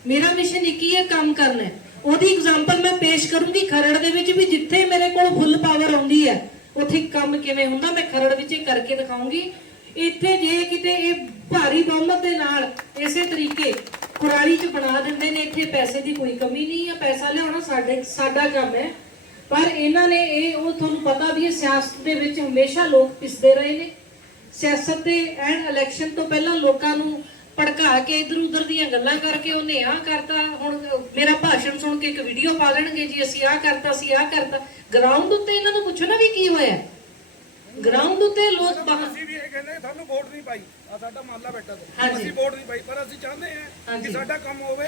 ਮੇਰਾ ਮਿਸ਼ਨ ਇੱਕ ਹੀ ਹੈ ਕੰਮ ਕਰਨਾ ਹੈ। ਉਹਦੀ ਐਗਜ਼ਾਮਪਲ ਮੈਂ ਪੇਸ਼ ਕਰੂੰਗੀ ਖਰੜ ਦੇ ਵਿੱਚ ਵੀ ਜਿੱਥੇ ਮੇਰੇ ਕੋਲ ਫੁੱਲ ਪਾਵਰ ਆਉਂਦੀ ਹੈ, ਉੱਥੇ ਕੰਮ ਕਿਵੇਂ ਹੁੰਦਾ ਮੈਂ ਖਰੜ ਵਿੱਚ ਇਹ ਕਰਕੇ ਦਿਖਾਉਂਗੀ। ਇੱਥੇ ਜੇ ਕਿਤੇ ਇਹ ਭਾਰੀ ਬਹੁਮਤ ਦੇ ਨਾਲ ਇਸੇ ਤਰੀਕੇ ਕੁਰਾਲੀ ਚ ਬਣਾ ਦਿੰਦੇ ਨੇ, ਇੱਥੇ ਪੈਸੇ ਦੀ ਕੋਈ ਕਮੀ ਨਹੀਂ ਹੈ, ਪੈਸਾ ਲਿਆਉਣਾ ਸਾਡੇ, ਸਾਡਾ ਕੰਮ ਹੈ। ਪਰ ਇਹਨਾਂ ਨੇ ਇਹ, ਉਹ ਤੁਹਾਨੂੰ ਪਤਾ ਵੀ ਇਹ ਸਿਆਸਤ ਦੇ ਵਿੱਚ ਹਮੇਸ਼ਾ ਲੋਕ ਪਿਸਦੇ ਰਹੇ ਨੇ। ਸਿਆਸਤ ਦੇ ਐਂਡ ਇਲੈਕਸ਼ਨ ਤੋਂ ਪਹਿਲਾਂ ਲੋਕਾਂ ਨੂੰ ਭੜਕਾ ਕੇ ਇਧਰ ਉਧਰ ਦੀਆਂ ਗੱਲਾਂ ਕਰਕੇ ਉਹਨੇ ਆਹ ਕਰਤਾ। ਹੁਣ ਮੇਰਾ ਭਾਸ਼ਣ ਸੁਣ ਕੇ ਇੱਕ ਵੀਡੀਓ ਪਾ ਲੈਣਗੇ ਜੀ ਅਸੀਂ ਆਹ ਕਰਤਾ ਅਸੀਂ ਆਹ ਕਰਤਾ। ਗਰਾਊਂਡ ਉੱਤੇ ਇਹਨਾਂ ਨੂੰ ਪੁੱਛੋ ਨਾ ਵੀ ਕੀ ਹੋਇਆ? ਗਰਾਊਂਡ ਉੱਤੇ ਲੋਕ ਅਸੀਂ ਵੀ ਇਹ ਕਹਿੰਦੇ ਸਾਨੂੰ ਵੋਟ ਨਹੀਂ ਪਾਈ। ਆ ਸਾਡਾ ਮਹੱਲਾ ਬੈਠਾ ਸੀ ਹਾਂਜੀ। ਅਸੀਂ ਵੋਟ ਨਹੀਂ ਪਾਈ ਪਰ ਅਸੀਂ ਚਾਹੁੰਦੇ ਹਾਂ। ਕਿ ਸਾਡਾ ਕੰਮ ਹੋਵੇ।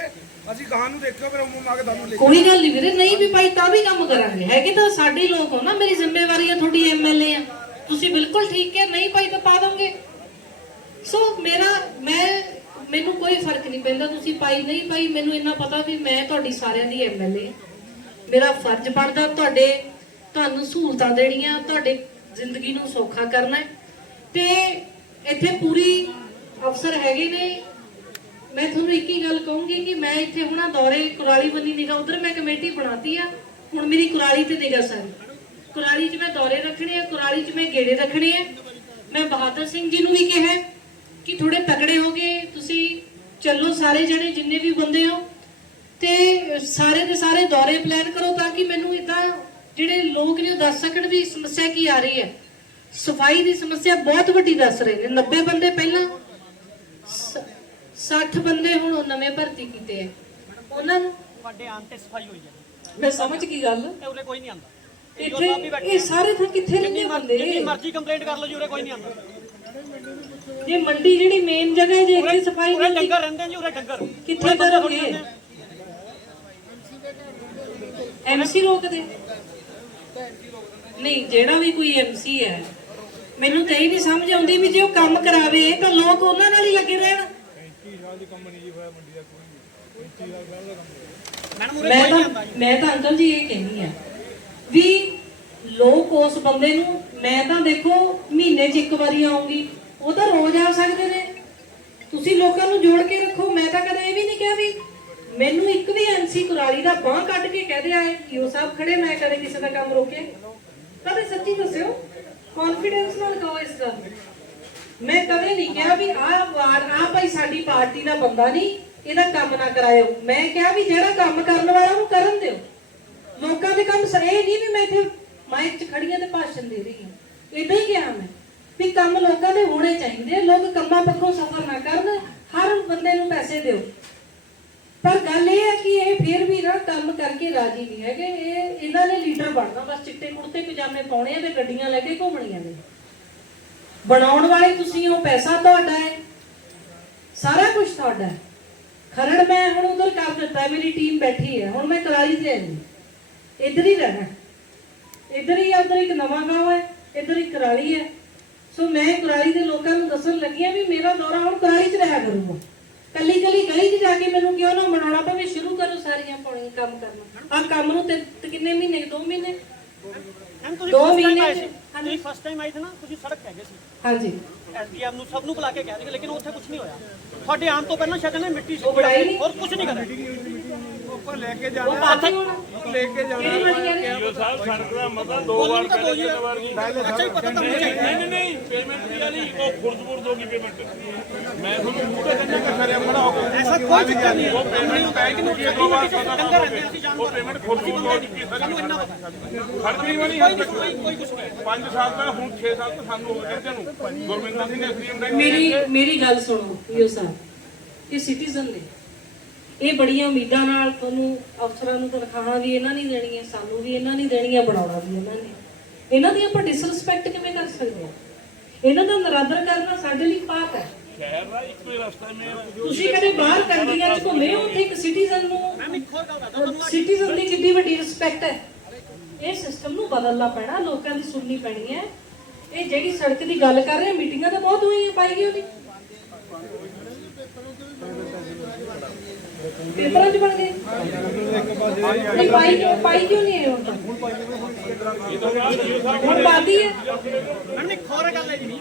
ਅਸੀਂ ਗਾਹਾਂ ਨੂੰ ਦੇਖਿਓ ਫਿਰ ਉਹ ਕੇ ਤੁਹਾਨੂੰ ਲੈ ਕੋਈ ਗੱਲ ਨਹੀਂ ਵੀਰੇ ਨਹੀਂ ਵੀ ਭਾਈ ਤਾਂ ਵੀ ਕੰਮ ਕਰਾਂਗੇ। ਹੈਗੇ ਤਾਂ ਸਾਡੇ ਲੋਕ ਹੋ ਨਾ ਮੇਰੀ ਜ਼ਿੰਮੇਵਾਰੀ ਹੈ ਤੁਹਾਡੀ ਐਮਐਲਏ ਆ। ਤੁਸੀਂ ਬਿਲਕੁਲ ਠੀਕ ਹੈ ਨਹੀਂ ਭਾਈ ਤਾਂ ਪਾ ਦੋਗੇ। ਸੋ ਮੇਰਾ ਮੈਂ ਮੈਨੂੰ ਕੋਈ ਫ਼ਰਕ ਨਹੀਂ ਪੈਂਦਾ, ਤੁਸੀਂ ਪਾਈ ਨਹੀਂ ਪਾਈ, ਮੈਨੂੰ ਇੰਨਾ ਪਤਾ ਵੀ ਮੈਂ ਤੁਹਾਡੀ ਸਾਰਿਆਂ ਦੀ ਐਮਐਲਏ ਮੇਰਾ ਫਰਜ਼ ਬਣਦਾ ਤੁਹਾਡੇ, ਤੁਹਾਨੂੰ ਸਹੂਲਤਾਂ ਦੇਣੀਆਂ, ਤੁਹਾਡੇ ਜ਼ਿੰਦਗੀ ਨੂੰ ਸੌਖਾ ਕਰਨਾ ਤੇ ਇੱਥੇ ਪੂਰੀ ਅਫਸਰ ਹੈਗੇ ਨੇ। ਮੈਂ ਤੁਹਾਨੂੰ ਇੱਕ ਹੀ ਗੱਲ ਕਹੂੰਗੀ ਕਿ ਮੈਂ ਇੱਥੇ ਹੁਣਾ ਦੌਰੇ ਕੁਰਾਲੀ ਬੰਨੀ ਨਿਗਾ ਉਧਰ ਮੈਂ ਕਮੇਟੀ ਬਣਾਤੀ ਆ। ਹੁਣ ਮੇਰੀ ਕੁਰਾਲੀ ਤੇ ਨਿਗਾ ਸਰ। ਕੁਰਾਲੀ 'ਚ ਮੈਂ ਦੌਰੇ ਰੱਖਣੇ ਆ, ਕੁਰਾਲੀ 'ਚ ਮੈਂ ਗੇੜੇ ਰੱਖਣੇ ਆ। ਮੈਂ ਬਹਾਦਰ ਸਿੰਘ ਜੀ ਨੂੰ ਵੀ ਕਿਹਾ ਕਿ ਥੋੜੇ ਤਕੜੇ ਹੋ ਗਏ ਤੁਸੀਂ ਚੱਲੋ ਸਾਰੇ ਜਣੇ ਜਿੰਨੇ ਵੀ ਬੰਦੇ ਹੋ ਤੇ ਸਾਰੇ ਦੇ ਸਾਰੇ ਦੌਰੇ ਪਲਾਨ ਕਰੋ ਤਾਂ ਕਿ ਮੈਨੂੰ ਇਦਾਂ ਜਿਹੜੇ ਲੋਕ ਨੇ ਦੱਸ ਸਕਣ ਵੀ ਸਮੱਸਿਆ ਕੀ ਆ ਰਹੀ ਹੈ। ਸਫ਼ਾਈ ਦੀ ਸਮੱਸਿਆ ਬਹੁਤ ਵੱਡੀ ਦੱਸ ਰਹੇ ਨੇ। 90 ਬੰਦੇ ਪਹਿਲਾਂ ਸ- 60 ਬੰਦੇ ਹੁਣ ਉਹ ਨਵੇਂ ਭਰਤੀ ਕੀਤੇ ਆ। ਉਹਨਾਂ ਨੂੰ ਤੁਹਾਡੇ ਆਉਣ ਤੇ ਸਫ਼ਾਈ ਹੋਈ ਹੈ ਮੈਂ ਸਮਝ ਗਈ ਗੱਲ? ਤੇ ਉਰੇ ਕੋਈ ਨਹੀਂ ਆਂਦਾ ਇੱਥੇ ਇਹ ਸਾਰੇ ਥਾਂ ਕਿੱਥੇ ਰਹਿੰਦੇ ਬੰਦੇ? ਜਿੰਨੀ ਮਰਜ਼ੀ ਕੰਪਲੇਂਟ ਕਰ ਲਓ ਜੀ ਉਰੇ ਕੋਈ ਨਹੀਂ ਆਂਦਾ ਜੇ ਮੰਡੀ ਜਿਹੜੀ ਮੇਨ ਜਗ੍ਹਾ ਹੈ ਜੇ ਇੱਥੇ ਸਫ਼ਾਈ ਨਹੀਂ ਡੰਗਰ ਰਹਿੰਦੇ ਜੀ ਉਰੇ ਡੰਗਰ। ਕਿੱਥੇ ਕਰੋਗੇ ਐਮਸੀ ਰੋਕਦੇ? ਨਹੀਂ ਜਿਹੜਾ ਵੀ ਕੋਈ ਐਮਸੀ ਹੈ ਮੈਨੂੰ ਤਾਂ ਇਹ ਨਹੀਂ ਸਮਝ ਆਉਂਦੀ ਵੀ ਜੇ ਉਹ ਕੰਮ ਕਰਾਵੇ ਤਾਂ ਲੋਕ ਉਹਨਾਂ ਨਾਲ ਹੀ ਲੱਗੇ ਰਹਿਣ। ਮੈਂ ਕੋਈ ਤਾਂ ਮੈਂ ਤਾਂ ਅੰਕਲ ਜੀ ਇਹ ਕਹਿੰਦੀ ਆ ਵੀ ਲੋਕ ਉਸ ਬੰਦੇ ਨੂੰ ਮੈਂ ਤਾਂ ਦੇਖੋ ਮਹੀਨੇ 'ਚ ਇੱਕ ਵਾਰੀ ਆਉਂਗੀ। ਉਹ ਤਾਂ ਰੋਜ਼ ਆ ਸਕਦੇ ਨੇ। ਤੁਸੀਂ ਲੋਕਾਂ ਨੂੰ ਜੋੜ ਕੇ ਰੱਖੋ, ਮੈਂ ਤਾਂ ਕਦੇ ਇਹ ਵੀ ਨਹੀਂ ਕਿਹਾ ਵੀ ਮੈਨੂੰ ਇੱਕ ਵੀ ਐਨਸੀ ਕੁਰਾਲੀ ਦਾ ਬਾਹ ਕੱਢ ਕੇ ਕਹਦੇ ਆਏ ਕਿਉਂ ਸਾਹਿਬ ਖੜੇ, ਮੈਂ ਕਦੇ ਕਿਸੇ ਦਾ ਕੰਮ ਰੋਕਿਆ। ਕਦੇ ਸੱਚੀ ਦੱਸਿਓ ਕੌਨਫੀਡੈਂਸ ਨਾਲ ਕਹੋ ਇਸ ਗੱਲ ਮੈਂ ਕਦੇ ਨਹੀਂ ਕਿਹਾ ਵੀ ਆਹ ਵਾਰ ਆ ਭਾਈ ਸਾਡੀ ਪਾਰਟੀ ਦਾ ਬੰਦਾ ਨਹੀਂ, ਇਹਦਾ ਕੰਮ ਨਾ ਕਰਾਇਓ। ਮੈਂ ਕਿਹਾ ਵੀ ਜਿਹੜਾ ਕੰਮ ਕਰਨ ਵਾਲਾ ਉਹਨੂੰ ਕਰਨ ਦਿਓ। ਲੋਕਾਂ ਦੇ ਕੰਮ ਸਰੇ ਨਹੀਂ ਵੀ ਮੈਂ ਇੱਥੇ ਮਾਈਕ 'ਚ ਖੜੀਆਂ ਤੇ ਭਾਸ਼ਣ ਦੇ ਰਹੀ ਹਾਂ। ਇਦਾਂ ਹੀ ਕਿਹਾ ਮੈਂ। ਵੀ ਕੰਮ ਲੋਕਾਂ ਦੇ ਹੋਣੇ ਚਾਹੀਦੇ ਲੋਕ ਕੰਮਾਂ ਪੱਖੋਂ ਸਫਰ ਨਾ ਕਰਨ, ਹਰ ਬੰਦੇ ਨੂੰ ਪੈਸੇ ਦਿਓ। ਪਰ ਗੱਲ ਇਹ ਹੈ ਕਿ ਇਹ ਫਿਰ ਵੀ ਨਾ ਕੰਮ ਕਰਕੇ ਰਾਜੀ ਨਹੀਂ ਹੈਗੇ। ਇਹ ਇਹਨਾਂ ਨੇ ਲੀਡਰ ਬਣਨਾ, ਬਸ ਚਿੱਟੇ ਕੁੜਤੇ ਪਜਾਮੇ ਪਾਉਣੇ ਆ ਤੇ ਗੱਡੀਆਂ ਲੈ ਕੇ ਘੁੰਮਣੀਆਂ ਨੇ। ਬਣਾਉਣ ਵਾਲੇ ਤੁਸੀਂ ਹੋ, ਪੈਸਾ ਤੁਹਾਡਾ ਹੈ। ਸਾਰਾ ਕੁਝ ਤੁਹਾਡਾ ਹੈ। ਖਰੜ ਮੈਂ ਹੁਣ ਉਧਰ ਕਰ ਦਿੱਤਾ ਮੇਰੀ ਟੀਮ ਬੈਠੀ ਹੈ। ਹੁਣ ਮੈਂ ਕਰਾਲੀ ਤੇ ਆਈ ਇੱਧਰ ਹੀ ਰਹਿਣਾ। ਇੱਧਰ ਹੀ ਉਧਰ ਇੱਕ ਨਵਾਂ ਗਾঁव ਹੈ, ਇੱਧਰ ਹੀ ਕਰਾਲੀ ਹੈ। ਸੋ ਮੈਂ ਕਰਾਲੀ ਦੇ ਲੋਕਾਂ ਨੂੰ ਦੱਸਣ ਲੱਗੀ ਹਾਂ ਵੀ ਮੇਰਾ ਦੌਰਾ ਹੁਣ ਕਰਾਲੀ 'ਚ ਰਿਹਾ ਕਰੂਗਾ। ਕੱਲੀ ਕੱਲੀ ਗਲੀ 'ਚ ਜਾ ਕੇ ਮੈਨੂੰ ਕਿਉਂ ਨਾ ਬਣਾਉਣਾ ਪਵੇ ਸ਼ੁਰੂ ਕਰੋ ਸਾਰੀਆਂ ਪੌੜੀਆਂ ਕੰਮ ਕਰਨਾ। ਆ ਕੰਮ ਨੂੰ ਤੇ ਕਿੰਨੇ ਮਹੀਨੇ? 2 ਮਹੀਨੇ? ਦੋ ਮਹੀਨੇ ਸੀ। ਤੁਸੀਂ ਫਸਟ ਟਾਈਮ ਆਏ ਸੀ ਨਾ ਤੁਸੀਂ ਸੜਕ ਹੈਗੇ ਸੀ। ਹਾਂਜੀ। ਐਸਡੀਐਮ ਨੂੰ ਸਭ ਨੂੰ ਬੁਲਾ ਕੇ ਕਹਿ ਰਹੇ ਲੇਕਿਨ ਉੱਥੇ ਕੁਝ ਨਹੀਂ ਹੋਇਆ। ਤੁਹਾਡੇ ਆਉਣ ਤੋਂ ਪਹਿਲਾਂ ਸ਼ਾਇਦ ਨੇ ਮਿੱਟੀ ਨਹੀਂ? ਹੋਰ ਕੁਝ ਨਹੀਂ ਕਰਿਆ। ਉੱਪਰ ਲੈ ਕੇ ਉਹ ਜਾਣਾ ਪਾਤੀ ਲੈ ਕੇ ਜਾਣਾ। ਕਿਹੜੀ ਵਾਲੀ ਕਹਿੰਦੇ ਸਾਹਿਬ ਸੜਕ ਦਾ ਮਤਾ ਦੋ ਬੋਲਣ ਤਾਂ ਦੋ ਜੀ ਅੱਛਾ ਹੀ ਪਤਾ ਤਾਂ ਮੈਨੂੰ ਚਾਹੀਦਾ। ਨਹੀਂ ਨਹੀਂ ਪੇਮੈਂਟ ਦੀ ਵਾਲੀ ਉਹ ਖੁਰਦ-ਬੁਰਦ ਹੋ ਗਈ ਪੇਮੈਂਟ ਮੈਂ ਤੁਹਾਨੂੰ ਮੂਹਰੇ ਕਹਿੰਦਾ ਕਿ ਖਰੇ ਖੜਾ ਹੋ ਕੇ ਐਸਾ ਕੋਈ ਚੱਕਰ ਨਹੀਂ ਉਹ ਪੇਮੈਂਟ ਬੈਂਕ ਨੂੰ ਕੀ ਦੋ ਵਾਰ ਪਤਾ ਡੰਗਰ ਰਹਿੰਦੇ ਅਸੀਂ ਜਾਣ ਉਹ ਪੇਮੈਂਟ ਖੁਰਦ-ਬੁਰਦ ਹੋ ਚੁੱਕੀ ਹੈ ਸਾਨੂੰ ਇੰਨਾ ਪਤਾ। ਖਰਚੀ ਵਾਲੀ ਕੋਈ ਨਹੀਂ ਕੋਈ ਕੋਈ ਕੁਝ ਨਹੀਂ। 5 ਸਾਲ ਦਾ ਹੁਣ 6 ਸਾਲ ਤੋਂ ਸਾਨੂੰ ਹੋ ਗਏ ਨੂੰ। ਗੁਰਵਿੰਦਰ ਸਿੰਘ ਐਸਡੀਐਮ ਦਾ ਮੇਰੀ ਮੇਰੀ ਗੱਲ ਸੁਣੋ ਯੋ ਸਾਹਿਬ। ਇਹ ਸਿਟੀਜ਼ਨ ਨੇ। ਇਹ ਬੜੀਆਂ ਉਮੀਦਾਂ ਨਾਲ ਤੁਹਾਨੂੰ ਅਫਸਰਾਂ ਨੂੰ ਤਨਖਾਹਾਂ ਵੀ ਇਹਨਾਂ ਨਹੀਂ ਦੇਣੀਆਂ, ਸਾਨੂੰ ਵੀ ਇਹਨਾਂ ਨਹੀਂ ਦੇਣੀਆਂ, ਬਣਾਉਣਾ ਵੀ ਇਹਨਾਂ ਨੇ। ਇਹਨਾਂ ਦੀ ਆਪਾਂ ਡਿਸਰਿਸਪੈਕਟ ਕਿਵੇਂ ਕਰ ਸਕਦੇ ਹਾਂ? ਇਹਨਾਂ ਦਾ ਨਰਾਦਰ ਕਰਨਾ ਸਾਡੇ ਲਈ ਪਾਪ ਹੈ। ਤੁਸੀਂ ਕਦੇ ਬਾਹਰ ਕੰਟਰੀਆਂ 'ਚ ਘੁੰਮੇ ਹੋ? ਉੱਥੇ ਇੱਕ ਸਿਟੀਜ਼ਨ ਨੂੰ ਸਿਟੀਜ਼ਨ ਦੀ ਕਿੰਨੀ ਵੱਡੀ ਰਿਸਪੈਕਟ ਹੈ। ਇਹ ਸਿਸਟਮ ਨੂੰ ਬਦਲਣਾ ਪੈਣਾ, ਲੋਕਾਂ ਦੀ ਸੁਣਨੀ ਪੈਣੀ ਹੈ। ਇਹ ਜਿਹੜੀ ਸੜਕ ਦੀ ਗੱਲ ਕਰ ਰਹੇ ਮੀਟਿੰਗਾਂ ਤਾਂ ਬਹੁਤ ਹੋਈਆਂ, ਪਾਈ ਗਈ ਉਹਦੀ। ਪੇਪਰਾਂ 'ਚ ਬਣ ਗਏ ਨਹੀਂ ਪਾਈ ਕਿਉਂ ਪਾਈ ਕਿਉਂ ਨਹੀਂ ਹੈ ਹੁਣ? ਹੁਣ ਪਾਦੀ ਹੈ? ਮੈਡਮ ਇੱਕ ਹੋਰ ਗੱਲ ਹੈ ਜੀ।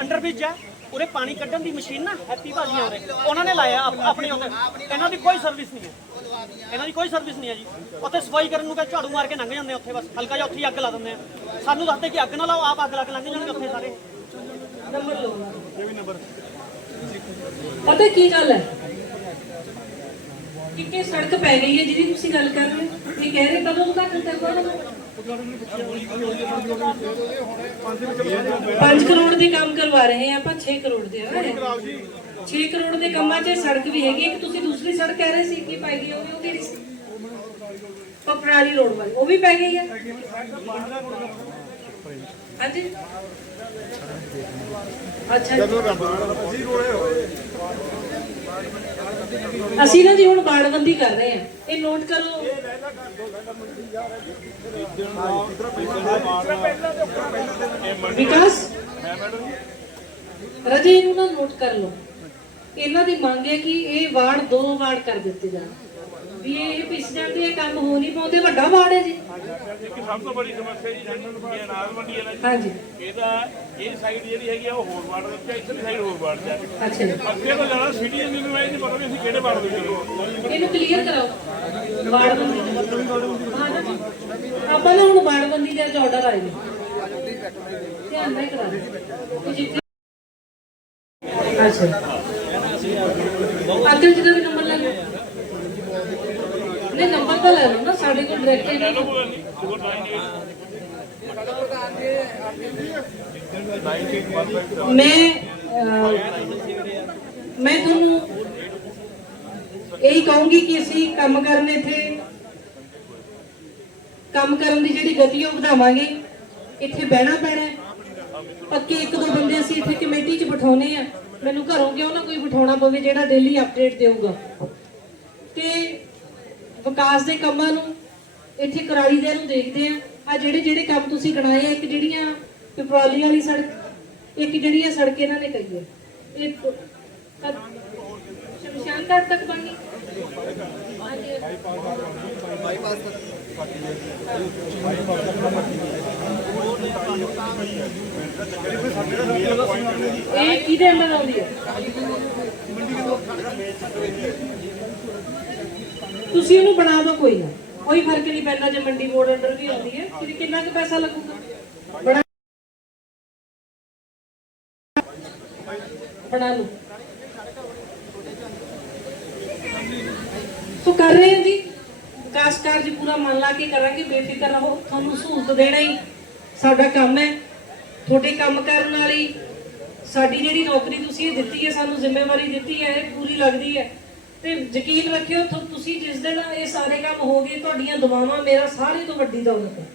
ਅੰਡਰ ਬ੍ਰਿਜ ਹੈ। ਉਰੇ ਪਾਣੀ ਕੱਢਣ ਦੀ ਮਸ਼ੀਨ ਨਾ ਹੈਪੀ ਭਾਜੀ ਉਰੇ। ਉਹਨਾਂ ਨੇ ਲਾਇਆ ਆਪ- ਆਪਣੇ ਉਹਦੇ ਇਹਨਾਂ ਦੀ ਕੋਈ ਸਰਵਿਸ ਨਹੀਂ ਹੈ। ਇਹਨਾਂ ਦੀ ਕੋਈ ਸਰਵਿਸ ਨਹੀਂ ਹੈ ਜੀ। ਉੱਥੇ ਸਫ਼ਾਈ ਕਰਨ ਨੂੰ ਕਹ ਝਾੜੂ ਮਾਰ ਕੇ ਲੰਘ ਜਾਂਦੇ ਆ ਉੱਥੇ ਬਸ। ਹਲਕਾ ਜਿਹਾ ਉੱਥੇ ਹੀ ਅੱਗ ਲਾ ਦਿੰਦੇ ਆ। ਸਾਨੂੰ ਦੱਸਦੇ ਕਿ ਅੱਗ ਨਾ ਲਾਓ ਆਪ ਅੱਗ ਲਾ ਕੇ ਲੰਘ ਜਾਣਗੇ ਉੱਥੇ ਸਾਰੇ। ਨੰਬਰ ਲਓ ਪਤਾ ਕੀ ਗੱਲ ਹੈ? ਕਿ ਸੜਕ ਪੈ ਗਈ ਹੈ ਜਿਹਦੀ ਤੁਸੀਂ ਗੱਲ ਕਰ ਰਹੇ ਹੋ? ਇਹ ਕਹਿ ਰਹੇ ਕਦੋਂ ਉਦਘਾਟਨ ਕਰਨਾ 5 ਕਰੋੜ ਦੇ ਕੰਮ ਕਰਵਾ ਰਹੇ ਆ ਆਪਾਂ 6 ਕਰੋੜ ਦੇ ਆ 6 ਕਰੋੜ ਦੇ ਕੰਮਾਂ 'ਚ ਸੜਕ ਵੀ ਹੈਗੀ ਹੈ। ਤੁਸੀਂ ਦੂਸਰੀ ਸੜਕ ਕਹਿ ਰਹੇ ਸੀ ਕਿ ਪਾਈ ਗਈ ਉਹ ਉਹ ਕਿਹੜੀ ਸੀ? ਪਪਰਾਲੀ ਰੋਡ ਵਾਲੀ, ਉਹ ਵੀ ਪੈ ਗਈ ਹੈ। ਹਾਂਜੀ? ਅੱਛਾ ਜੀ। ਅਸੀਂ ਨਾ ਜੀ ਹੁਣ ਬਾੜਬੰਦੀ ਕਰ ਰਹੇ ਹਾਂ। ਇਹ ਨੋਟ ਕਰੋ। ਵਿਕਾਸ? ਰਜੇ, ਇਹਨੂੰ ਨਾ ਨੋਟ ਕਰ ਲਓ। ਇਹਨਾਂ ਦੀ ਮੰਗ ਹੈ ਕਿ ਇਹ ਵਾਰਡ ਦੋ ਵਾਰਡ ਕਰ ਦਿੱਤੇ ਜਾਣ। ਵੀ ਇਹ ਪਿਸ ਜਾਂਦੇ ਇਹ ਕੰਮ ਹੋ ਨਹੀਂ ਪਾਉਂਦੇ ਵੱਡਾ ਵਾਰਡ ਹੈ ਜੀ। ਇੱਕ ਸਭ ਤੋਂ ਬੜੀ ਸਮੱਸਿਆ ਜੀ ਜਿਹੜੀ ਅਨਾਜ ਮੰਡੀ ਹੈ ਨਾ ਜੀ। ਹਾਂਜੀ। ਇਹਦਾ ਇਹ ਸਾਈਡ ਜਿਹੜੀ ਹੈਗੀ ਆ ਉਹ ਹੋਰ ਵਾਰਡ ਦੇ ਵਿੱਚ ਇੱਧਰ ਸਾਈਡ ਹੋਰ ਵਾਰਡ ਹੈ। ਅੱਛਾ ਜੀ। ਅੱਗੇ ਤੋਂ ਜ਼ਿਆਦਾ ਸਿਟੀ ਦੇ ਮੈਨੂੰ ਇਹ ਪਤਾ ਵੀ ਅਸੀਂ ਕਿਹੜੇ ਵਾਰਡ ਦੇ ਵਿੱਚ ਇਹਨੂੰ ਕਲੀਅਰ ਕਰਾਓ। ਨਾ ਜੀ। ਆਪਾਂ ਨਾ ਹੁਣ ਬਾੜਬੰਦੀ ਦੇ ਅੱਜ ਆਰਡਰ ਆਏ ਨੇ। ਧਿਆਨ ਨਾਲ ਕਰਾ ਦਿਓ ਅੱਛਾ ਜੀ। ਦਾ ਲੈ ਲਓ ਨਹੀਂ ਨੰਬਰ ਤਾਂ ਲੈ ਲਓ ਨਾ, ਸਾਡੇ ਕੋਲ ਡਾਇਰੈਕਟ ਹੈ ਨਾ। ਮੈਂ ਮੈਂ ਤੁਹਾਨੂੰ ਇਹੀ ਕਹੂੰਗੀ ਕਿ ਅਸੀਂ ਕੰਮ ਕਰਨ ਇੱਥੇ, ਕੰਮ ਕਰਨ ਦੀ ਜਿਹੜੀ ਗਤੀ ਉਹ ਵਧਾਵਾਂਗੇ। ਇੱਥੇ ਬਹਿਣਾ ਪੈਣਾ ਪੱਕੇ ਇੱਕ ਦੋ ਬੰਦੇ ਅਸੀਂ ਇੱਥੇ ਕਮੇਟੀ 'ਚ ਬਿਠਾਉਨੇ ਆ। ਮੈਨੂੰ ਘਰੋਂ ਕਿਉਂ ਨਾ ਕੋਈ ਬਿਠਾਉਣਾ ਪਵੇ, ਜਿਹੜਾ ਡੇਲੀ ਅਪਡੇਟ ਦੇਊਗਾ। ਤੇ ਵਿਕਾਸ ਦੇ ਕੰਮਾਂ ਨੂੰ, ਇੱਥੇ ਕਰਾਲੀ ਦੇ ਨੂੰ ਦੇਖਦੇ ਆ। ਆ ਜਿਹੜੇ ਜਿਹੜੇ ਕੰਮ ਤੁਸੀਂ ਗਣਾਏ ਆ, ਇੱਕ ਜਿਹੜੀਆਂ ਪਿਪਰੌਲੀ ਵਾਲੀ ਸੜਕ, ਇੱਕ ਜਿਹੜੀ ਇਹ ਸੜਕ ਇਹਨਾਂ ਨੇ ਕਹੀ ਹੈ ਇਹ ਸ਼ਮਸ਼ਾਨ ਘਾਟ ਤੱਕ ਬਣੀ ਹਾਂਜੀ ਇਹ ਕਿਹਦੇ ਅੰਦਰ ਆਉਂਦੀ ਹੈ? ਤੁਸੀਂ ਉਹਨੂੰ ਬਣਾ ਦਿਓ ਕੋਈ ਨਾ। ਕੋਈ ਫ਼ਰਕ ਨਹੀਂ ਪੈਂਦਾ ਜੇ ਮੰਡੀ ਬੋਰਡ ਅੰਡਰ ਵੀ ਆਉਂਦੀ ਹੈ ਫਿਰ ਕਿੰਨਾ ਕੁ ਪੈਸਾ ਲੱਗੂਗਾ। ਬਣਾ ਬਣਾ ਲਓ। ਸੋ ਕਰ ਰਹੇ ਹਾਂ ਜੀ ਵਿਕਾਸ ਕਾਰਜ ਪੂਰਾ ਮਨ ਲਾ ਕੇ ਕਰਾਂਗੇ, ਬੇਫਿਕਰ ਰਹੋ। ਤੁਹਾਨੂੰ ਸਹੂਲਤ ਦੇਣਾ ਹੀ। ਸਾਡਾ ਕੰਮ ਹੈ। ਤੁਹਾਡੇ ਕੰਮ ਕਰਨ ਵਾਲੀ, ਸਾਡੀ ਜਿਹੜੀ ਨੌਕਰੀ ਤੁਸੀਂ ਇਹ ਦਿੱਤੀ ਹੈ, ਸਾਨੂੰ ਜ਼ਿੰਮੇਵਾਰੀ ਦਿੱਤੀ ਹੈ, ਇਹ ਪੂਰੀ ਲੱਗਦੀ ਹੈ। ਤੇ ਯਕੀਨ ਰੱਖਿਓ ਤੁਸੀਂ ਜਿਸ ਦਿਨ ਇਹ ਸਾਰੇ ਕੰਮ ਹੋ ਗਏ, ਤੁਹਾਡੀਆਂ ਦੁਆਵਾਂ ਮੇਰਾ ਸਾਰੇ ਤੋਂ ਵੱਡੀ ਦੌਲਤ ਹੈ।